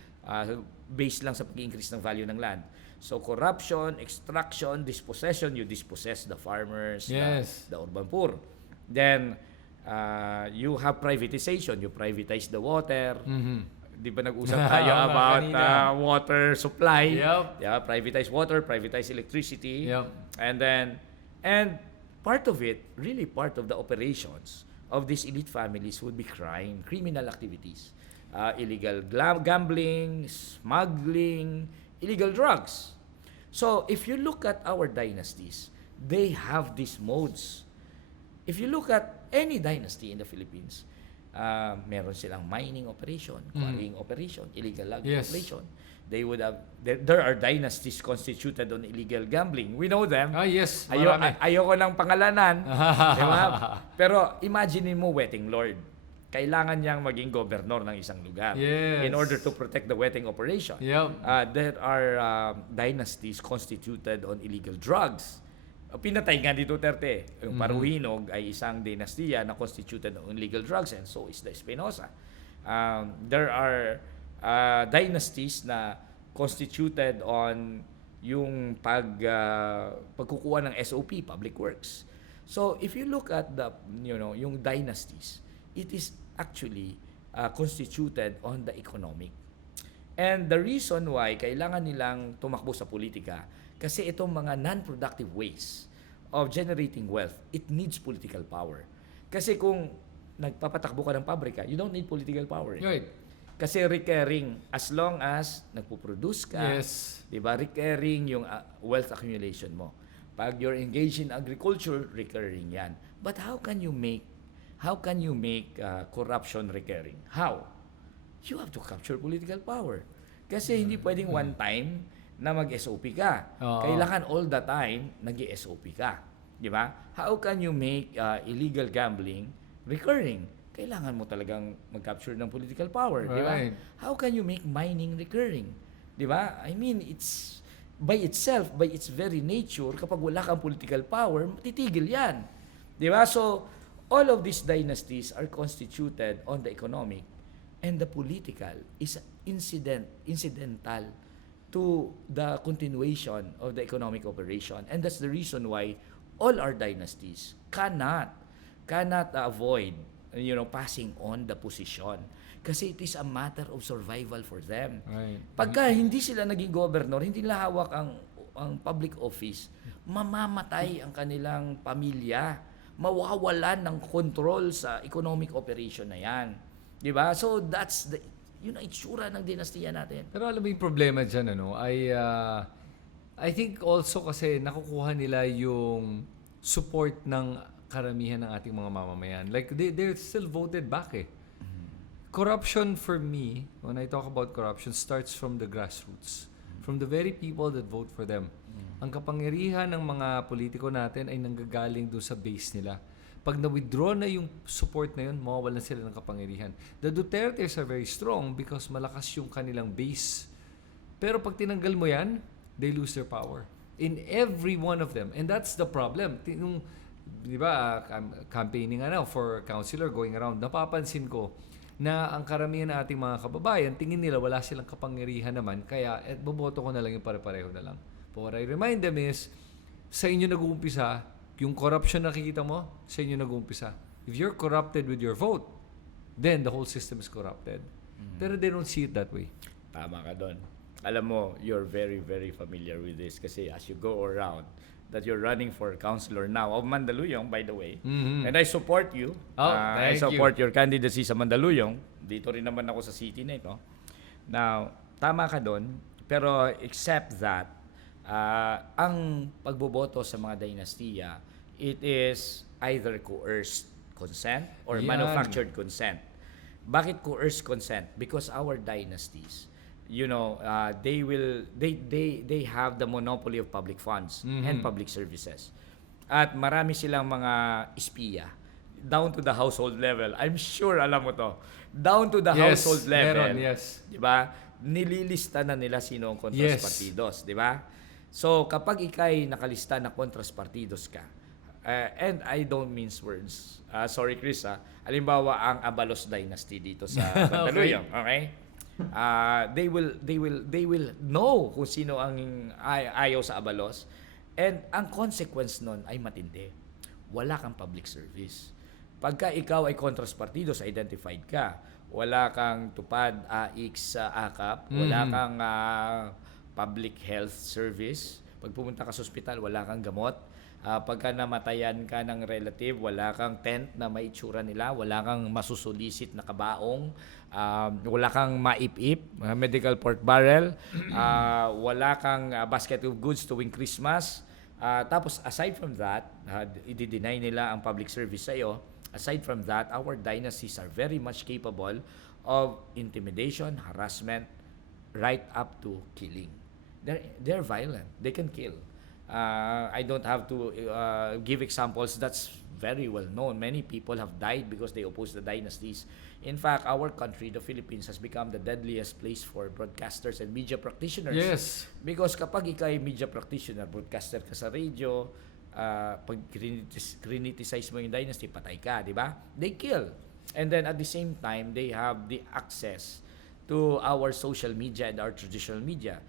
Based lang sa pag-increase ng value ng land. So corruption, extraction, dispossession, you dispossess the farmers, Yes. the urban poor. Then you have privatization, you privatize the water. Di ba nag-usap tayo about Kanina. water supply? Yep. Yeah, privatize water, privatize electricity. Yep. And part of it, really part of the operations of these elite families would be crime, criminal activities. Illegal gambling, smuggling, illegal drugs. So, if you look at our dynasties, they have these modes. If you look at any dynasty in the Philippines, meron silang mining operation, quarrying operation, illegal logging Yes. operation. They would have, there are dynasties constituted on illegal gambling. We know them. Yes, marami. Ayoko ng pangalanan. Di ba? Pero imagine mo wedding lord. Kailangan niyang maging gobernador ng isang lugar Yes. in order to protect the wedding operation. Yep. There are dynasties constituted on illegal drugs. Pinatay nga ni Duterte. Yung Paruhinog ay isang dinastiya na constituted on illegal drugs, and so is the Espinosa. There are dynasties na constituted on yung pagkukuha ng SOP, public works. So if you look at yung dynasties, it is actually constituted on the economic. And the reason why kailangan nilang tumakbo sa politika, kasi itong mga non-productive ways of generating wealth, it needs political power. Kasi kung nagpapatakbo ka ng pabrika, you don't need political power. Right. Kasi recurring, as long as nagpo-produce ka, Yes. diba, recurring yung wealth accumulation mo. Pag you're engaged in agriculture, recurring yan. But how can you make corruption recurring? How? You have to capture political power. Kasi hindi pwedeng one time na mag-SOP ka. Oo. Kailangan all the time nag-SOP ka. Di ba? How can you make illegal gambling recurring? Kailangan mo talagang mag-capture ng political power. Di ba? Right. How can you make mining recurring? Di ba? I mean, it's by itself, by its very nature, kapag wala kang political power, titigil yan. Di ba? So, all of these dynasties are constituted on the economic, and the political is incidental to the continuation of the economic operation. And that's the reason why all our dynasties cannot avoid passing on the position. Kasi it is a matter of survival for them. Right. Pagka hindi sila naging governor, hindi nila hawak ang public office, mamamatay ang kanilang pamilya. Mawawalan ng control sa economic operation na yan. Di ba? So that's yun ang itsura ng dinastiya natin. Pero alam mo yung problema dyan, I think also kasi nakukuha nila yung support ng karamihan ng ating mga mamamayan. Like, they're still voted back eh. Corruption for me, when I talk about corruption, starts from the grassroots. From the very people that vote for them. Ang kapangyarihan ng mga politiko natin ay nanggagaling doon sa base nila. Pag na-withdraw na yung support na yun, mawawalan sila ng kapangyarihan. The Dutertes are very strong because malakas yung kanilang base. Pero pag tinanggal mo yan, they lose their power. In every one of them. And that's the problem. Di ba, campaigning now for councilor going around, napapansin ko na ang karamihan ng ating mga kababayan, tingin nila wala silang kapangyarihan naman, kaya boboto ko na lang yung pare-pareho na lang. But what I remind them is, sa inyo nag-uumpisa, yung corruption nakikita mo, sa inyo nag-uumpisa. If you're corrupted with your vote, then the whole system is corrupted. Pero they don't see it that way. Tama ka doon. Alam mo, you're very, very familiar with this kasi as you go around that you're running for councilor now of Mandaluyong, by the way. Mhm. And I support you. Oh, I thank support your candidacy sa Mandaluyong. Dito rin naman ako sa city na ito. Now, tama ka doon. Pero except that, ang pagboboto sa mga dinastiya, it is either coerced consent or Yan. manufactured consent. Bakit coerced consent? Because our dynasties, they have the monopoly of public funds and public services. At marami silang mga espiya down to the household level. I'm sure alam mo to. Down to the Yes, household level. meron, yes. 'Di ba? Nililista na nila sino ang contras Yes. partidos, 'di ba? So kapag ikay nakalista na contras partidos ka, and I don't mince words. Sorry Chris, halimbawa ang Abalos dynasty dito sa Mandaluyong, okay? They will know kung sino ang ayaw sa Abalos, and ang consequence nun ay matindi. Wala kang public service. Pagka ikaw ay contras partidos, identified ka, wala kang tupad, AIX sa AKAP, wala kang public health service. Pag pumunta ka sa ospital, wala kang gamot. Pagka namatayan ka ng relative, wala kang tent na maitsura nila, wala kang masusulisit na kabaong, wala kang maip-ip, medical pork barrel, wala kang basket of goods tuwing Christmas. Tapos aside from that, i-deny nila ang public service sa iyo. Aside from that, our dynasties are very much capable of intimidation, harassment, right up to killing. They're violent. They can kill. I don't have to give examples. That's very well known. Many people have died because they oppose the dynasties. In fact, our country, the Philippines, has become the deadliest place for broadcasters and media practitioners. Yes. Because kapag ikaw ay media practitioner, broadcaster ka sa radio, pag criticize mo yung dynasty, patay ka, di ba? They kill. And then at the same time, they have the access to our social media and our traditional media.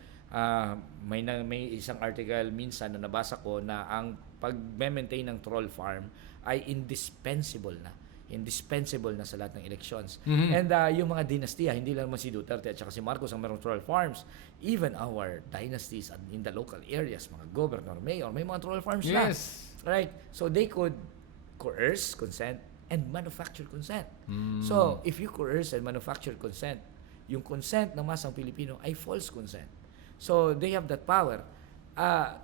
May isang article minsan na nabasa ko na ang pag-maintain ng troll farm ay indispensable na sa lahat ng elections. And yung mga dinastiya, hindi lang naman si Duterte at saka si Marcos ang merong troll farms. Even our dynasties in the local areas, mga governor, mayor, may mga troll farms na. Yes. Right? So they could coerce consent and manufacture consent. So if you coerce and manufacture consent, yung consent ng masang Pilipino ay false consent. So they have that power.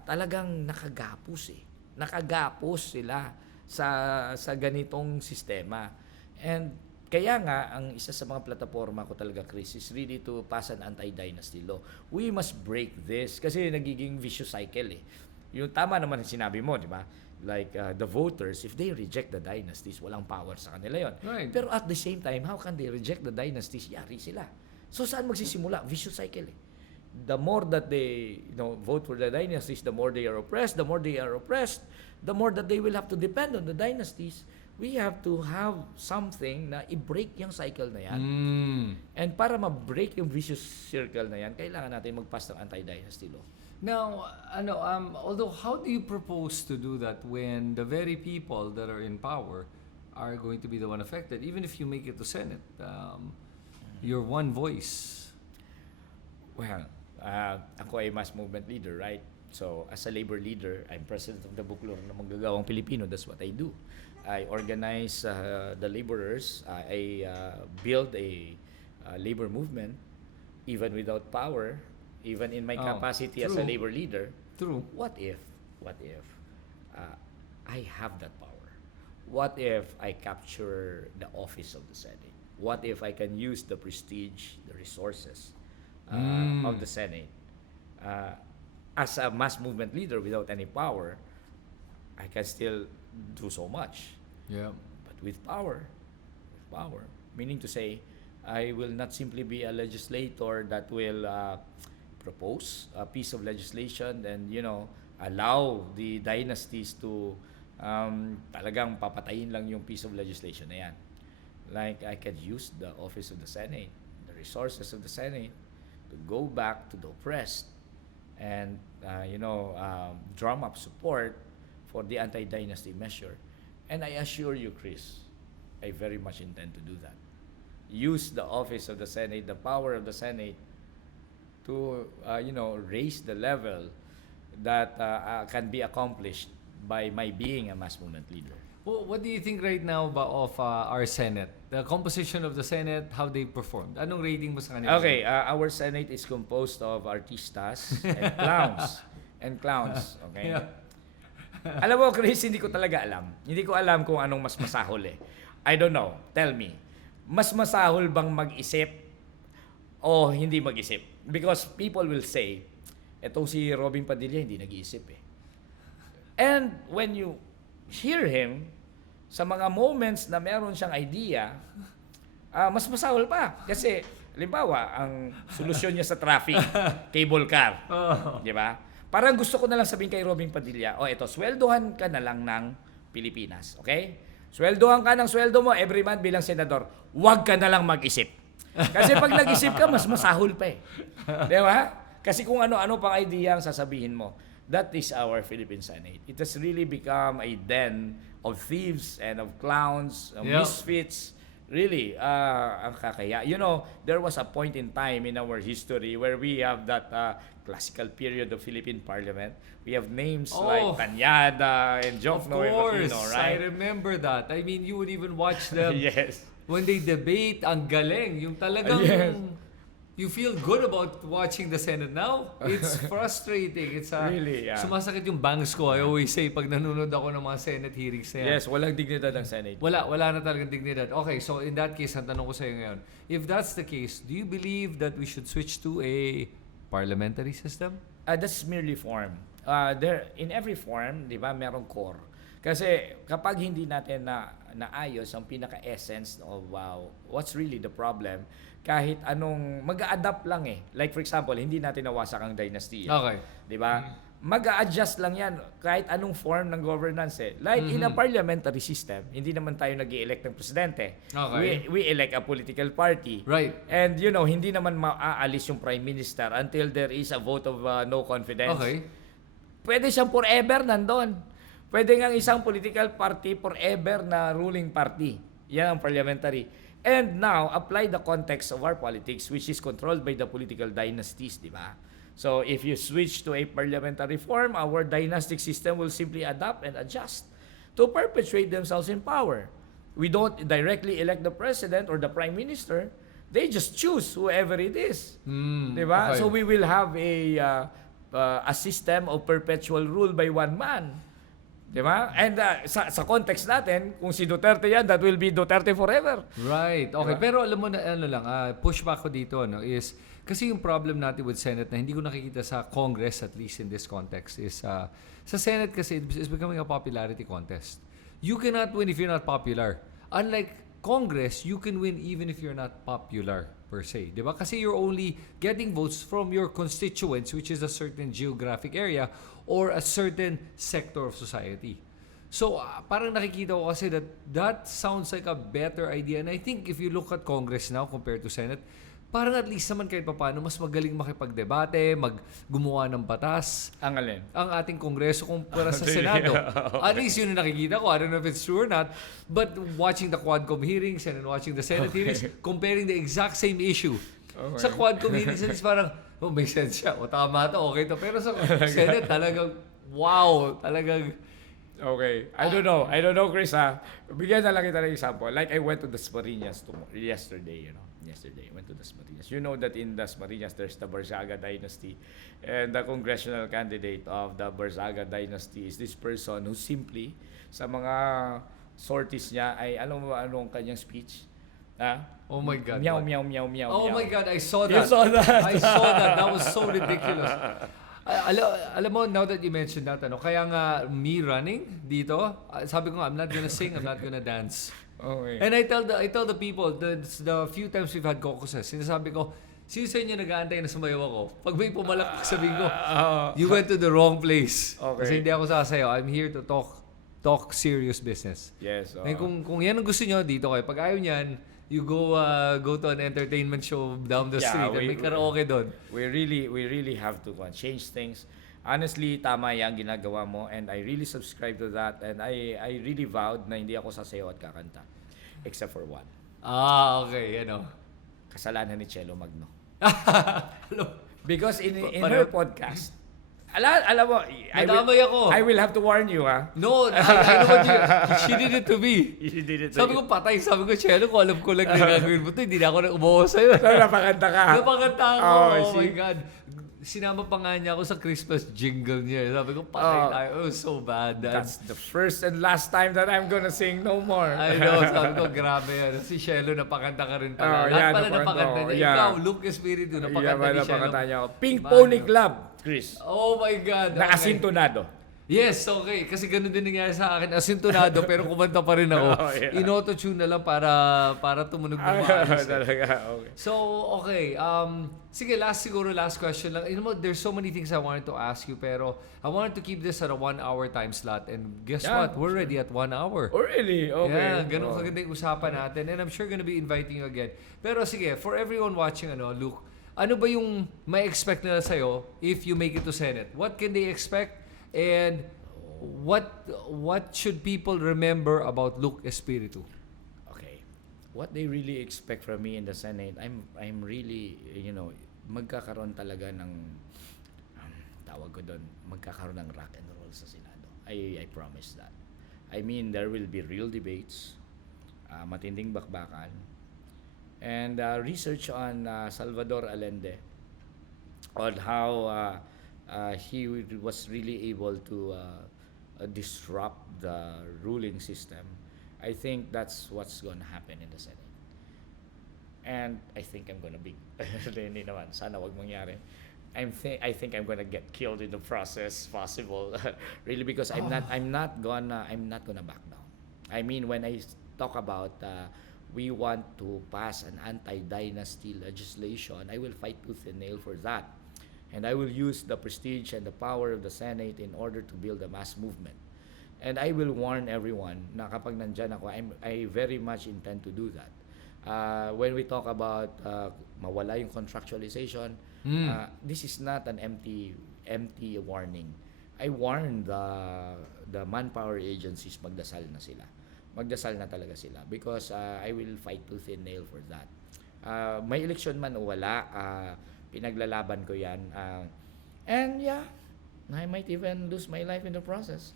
Talagang nakagapos sila sa ganitong sistema. And kaya nga, ang isa sa mga plataforma ko talaga, Chris, is really to pass an anti-dynasty law. We must break this kasi nagiging vicious cycle eh. Yung tama naman ang sinabi mo, di ba? Like the voters, if they reject the dynasties, walang power sa kanila yon. Right. Pero at the same time, how can they reject the dynasties? Yari sila. So saan magsisimula? Vicious cycle eh. The more that they vote for the dynasties, the more they are oppressed. The more they are oppressed, the more that they will have to depend on the dynasties. We have to have something na i-break yung cycle na yan. And para ma-break yung vicious circle na yan, kailangan natin mag-pass ng anti-dynasty law. Now, although how do you propose to do that when the very people that are in power are going to be the one affected, even if you make it to Senate? Your one voice. Well, ako ay mass movement leader, right? So, as a labor leader, I'm president of the Bukloran ng Manggagawang Pilipino. That's what I do. I organize the laborers. I build a labor movement, even without power, even in my capacity as a true. labor leader. True. What if I have that power? What if I capture the office of the Senate? What if I can use the prestige, the resources of the Senate? As a mass movement leader without any power, I can still do so much. Yeah. But with power, meaning to say, I will not simply be a legislator that will propose a piece of legislation and allow the dynasties to talagang papatayin lang yung piece of legislation na yan. Like I can use the office of the Senate, the resources of the Senate to go back to the oppressed and drum up support for the anti-dynasty measure. And I assure you, Chris, I very much intend to do that. Use the office of the Senate, the power of the Senate to raise the level, can be accomplished by my being a mass movement leader. What do you think right now of our Senate? The composition of the Senate, how they performed? Anong rating mo sa kanila? Okay, our Senate is composed of artistas and clowns. Okay? Yeah. Alam mo, Chris, hindi ko talaga alam. Hindi ko alam kung anong mas masahol eh. I don't know. Tell me. Mas masahol bang mag-isip o hindi mag-isip? Because people will say, etong si Robin Padilla hindi nag-iisip eh. And when you hear him, sa mga moments na meron siyang idea, mas masahol pa. Kasi, halimbawa, ang solusyon niya sa traffic, cable car. Oh. Di ba? Parang gusto ko na lang sabihin kay Robin Padilla, eto, sweldohan ka na lang ng Pilipinas. Okay? Sweldohan ka ng sweldo mo every month bilang senador. Huwag ka na lang mag-isip. Kasi pag nag-isip ka, mas masahol pa eh. Di ba? Kasi kung ano-ano pang idea ang sasabihin mo. That is our Philippine Senate. It has really become a den of thieves and of clowns, of misfits. Really, ang kakaya. You know, there was a point in time in our history where we have that classical period of Philippine Parliament. We have names like Tanyada and Jokno Of course, Aquino, right? I remember that. I mean, you would even watch them Yes. when they debate. Ang galing. Yung talagang Yes. you feel good about watching the Senate now. It's frustrating. It's Really, yeah. sumasakit yung bangs ko. I always say pag nanonood ako ng mga Senate hearings na yan. Yes, walang dignidad ng Senate. Wala na talagang dignidad. Okay, so in that case, ang tanong ko sa iyo ngayon, if that's the case, do you believe that we should switch to a parliamentary system? That's merely form. In every form, di ba, merong core. Kasi kapag hindi natin naayos ang pinaka-essence of what's really the problem, kahit anong mag-a-adapt lang eh. Like for example, hindi natin nawasak ang dynasty. Okay. Di ba? Mag-a-adjust lang yan kahit anong form ng governance eh. Like in a parliamentary system, hindi naman tayo nag-i-elect ng presidente. Okay. We elect a political party. Right. And you know, hindi naman maaalis yung prime minister until there is a vote of no confidence. Okay. Pwede siyang forever nandun. Pwede nga isang political party forever na ruling party. Yan ang parliamentary. And now, apply the context of our politics which is controlled by the political dynasties, di ba? So, if you switch to a parliamentary form, our dynastic system will simply adapt and adjust to perpetuate themselves in power. We don't directly elect the president or the prime minister. They just choose whoever it is. Di ba? Okay. So, we will have a system of perpetual rule by one man. Di ba? And sa context natin, kung si Duterte yan, that will be Duterte forever. Right. Okay, Diba? pero alam mo na ano lang, pushback ko dito no is kasi yung problem natin with Senate na hindi ko nakikita sa Congress, at least in this context, is sa Senate kasi it's becoming a popularity contest. You cannot win if you're not popular. Unlike Congress, you can win even if you're not popular per se. Diba? Kasi you're only getting votes from your constituents, which is a certain geographic area or a certain sector of society. So, parang nakikita ko kasi that sounds like a better idea. And I think if you look at Congress now compared to Senate, parang at least naman kahit papaano, mas magaling makipagdebate, gumawa ng batas. Ang alin? Ang ating Kongreso kumpara sa Senado. At least yun yung nakikita ko. I don't know if it's true or not. But watching the Quadcom hearings and then watching the Senate hearings, comparing the exact same issue. Okay. Sa Quadcom hearings, it's parang, may sense siya. Tama to, okay to. Pero sa Senate, talagang, wow, talagang, Okay. I don't know, Chris, ha? Bigyan na lang kita ng example. Like, I went to Dasmariñas yesterday, Yesterday, I went to Dasmariñas. You know that in Dasmariñas, there's the Barzaga dynasty. And the congressional candidate of the Barzaga dynasty is this person who simply, sa mga sorties niya, ay alam mo anong kanyang speech? oh my God. Meow, what? meow, meow, meow, Oh meow. my God, I saw You that. saw that? I saw that. That was so ridiculous. Alam mo, now that you mentioned that, kaya nga me running dito, sabi ko nga, I'm not gonna sing, I'm not gonna dance. Okay. And I tell the people, the few times we've had caucuses, sinasabi ko, sino sa inyo nag-aantay na sumayaw ako? Pag may pumalakpak, sabihin ko, you went to the wrong place. Okay. Kasi hindi ako sasayaw. I'm here to talk serious business. Yes. Eh, kung yan ang gusto nyo, dito kayo. Pag ayaw nyan, you go to an entertainment show down the street and may karaoke doon. We really have to change things. Honestly, tama yung ginagawa mo and I really subscribe to that and I really vowed na hindi ako sasayaw at kakanta. Except for one. Okay, Kasalanan ni Chelo Magno. Hello. Because in Paano? her podcast, Alam mo, Nadamay ako. I will have to warn you, ha? No, I know what she did it to me. You did it. Sabi ko, patay. Sabi ko, Chelo, kung alam ko lang na gagawin mo to, hindi na ako umuha sa'yo. So, napakanta ka. Napakanta ako. Oh, Oh, my see? God. Sinama pa nga niya ako sa Christmas jingle niya. Sabi ko, patay tayo. It was so bad. That's the first and last time that I'm gonna sing no more. I know. Sabi ko, grabe yan. Si Shelo, napakanta ka rin pala. Oh, Lahat yeah, pala napakanta napakanta ko. niya. Yeah. Ikaw, Luke Espiritu, napakanta ni Shelo. Napakanta niya ako. Pink Bano. Pony Club, Chris. Oh my God. Na Okay. asintonado. Yes, okay. Kasi ganun din nangyari sa akin. Asintonado, pero kumanta pa rin ako. Oh, yeah. In-auto-tune na lang para tumunog ng maayos. Talaga, okay. So, okay. Sige, last question lang. You know, there's so many things I wanted to ask you, pero I wanted to keep this at a 1-hour time slot. And guess Yeah, what? We're already at 1 hour. Oh, really? Okay. Yeah, ganun Oh. kaganda yung usapan natin. And I'm sure gonna be inviting you again. Pero sige, for everyone watching, Luke, ano ba yung may expect nila sa'yo if you make it to Senate? What can they expect? And what should people remember about Luke Espiritu? Okay. What they really expect from me in the Senate, I'm really, magkakaroon talaga ng tawag ko doon, magkakaroon ng rock and roll sa Senado. I promise that. I mean, there will be real debates, matinding bakbakan, and research on Salvador Allende, on how he was really able to disrupt the ruling system. I think that's what's going to happen in the Senate. And I think I'm going to be hindi naman, sana wag mangyari. I think I'm going to get killed in the process, possible. Really, because I'm not gonna back down. I mean, when I talk about we want to pass an anti-dynasty legislation, I will fight tooth and nail for that. And I will use the prestige and the power of the Senate in order to build a mass movement. And I will warn everyone na kapag nandyan ako, I very much intend to do that. When we talk about mawala yung contractualization, this is not an empty warning. I warn the manpower agencies, magdasal na sila. Magdasal na talaga sila because I will fight tooth and nail for that. May election man o wala, pinaglalaban ko yan. And yeah, I might even lose my life in the process.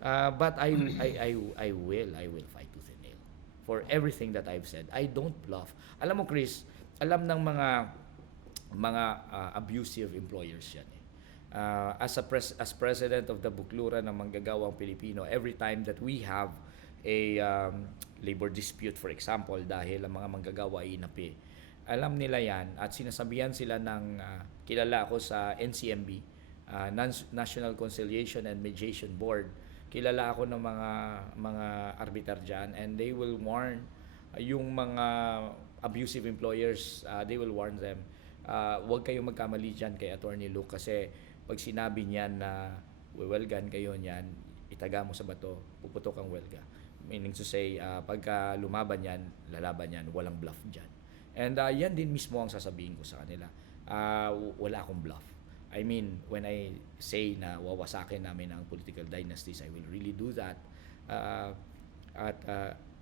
But I will fight tooth and nail for everything that I've said. I don't bluff. Alam mo, Chris, alam ng mga abusive employers yan. As president of the Bukluran ng Manggagawang Pilipino, every time that we have a labor dispute, for example, dahil ang mga manggagawa ay inapi, alam nila yan at sinasabihan sila ng kilala ako sa NCMB, National Conciliation and Mediation Board. Kilala ako ng mga arbiter dyan, and they will warn yung mga abusive employers, they will warn them, huwag kayong magkamali dyan kay Attorney Luke kasi pag sinabi niyan na wewelgan kayo niyan, itaga mo sa bato, puputok ang welga. Meaning to say, pagka lumaban yan, lalaban yan, walang bluff dyan. And yan din mismo ang sasabihin ko sa kanila. Wala akong bluff. I mean, when I say na wawasakin namin ang political dynasties, I will really do that. At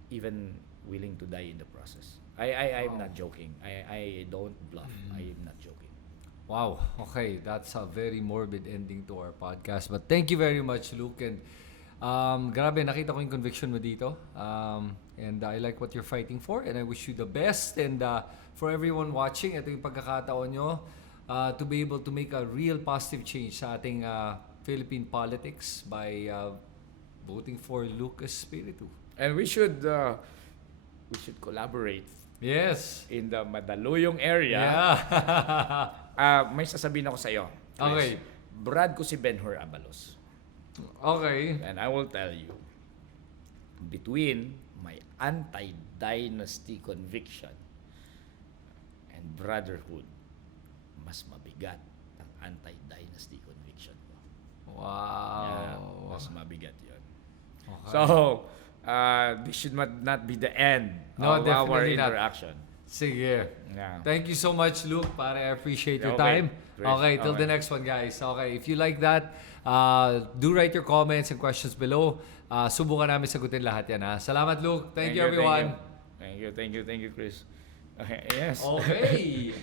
even willing to die in the process. I'm not joking. I don't bluff. I am not joking. Wow. Okay, that's a very morbid ending to our podcast. But thank you very much, Luke. And grabe, nakita ko yung conviction mo dito. And I like what you're fighting for. And I wish you the best. And for everyone watching, ito yung pagkakataon nyo to be able to make a real positive change sa ating Philippine politics by voting for Luke Espiritu. And we should collaborate. Yes. In the Mandaluyong area. Yeah. May sasabihin ako sa iyo. Okay. Brad ko si Benhur Abalos. Okay. And I will tell you, between my anti-dynasty conviction and brotherhood, mas mabigat ang anti-dynasty conviction ko. Wow. Yeah, mas mabigat yun. Okay. So, this should not be the end No, of our definitely not. interaction. Sige. Yeah. Thank you so much, Luke. I appreciate your Okay. time. Great. Okay, till Okay. the next one, guys. Okay, if you like that, do write your comments and questions below. Subukan namin sagutin lahat yan, ha? Salamat, Luke. Thank you, everyone. Thank you, Chris. Okay, yes. Okay.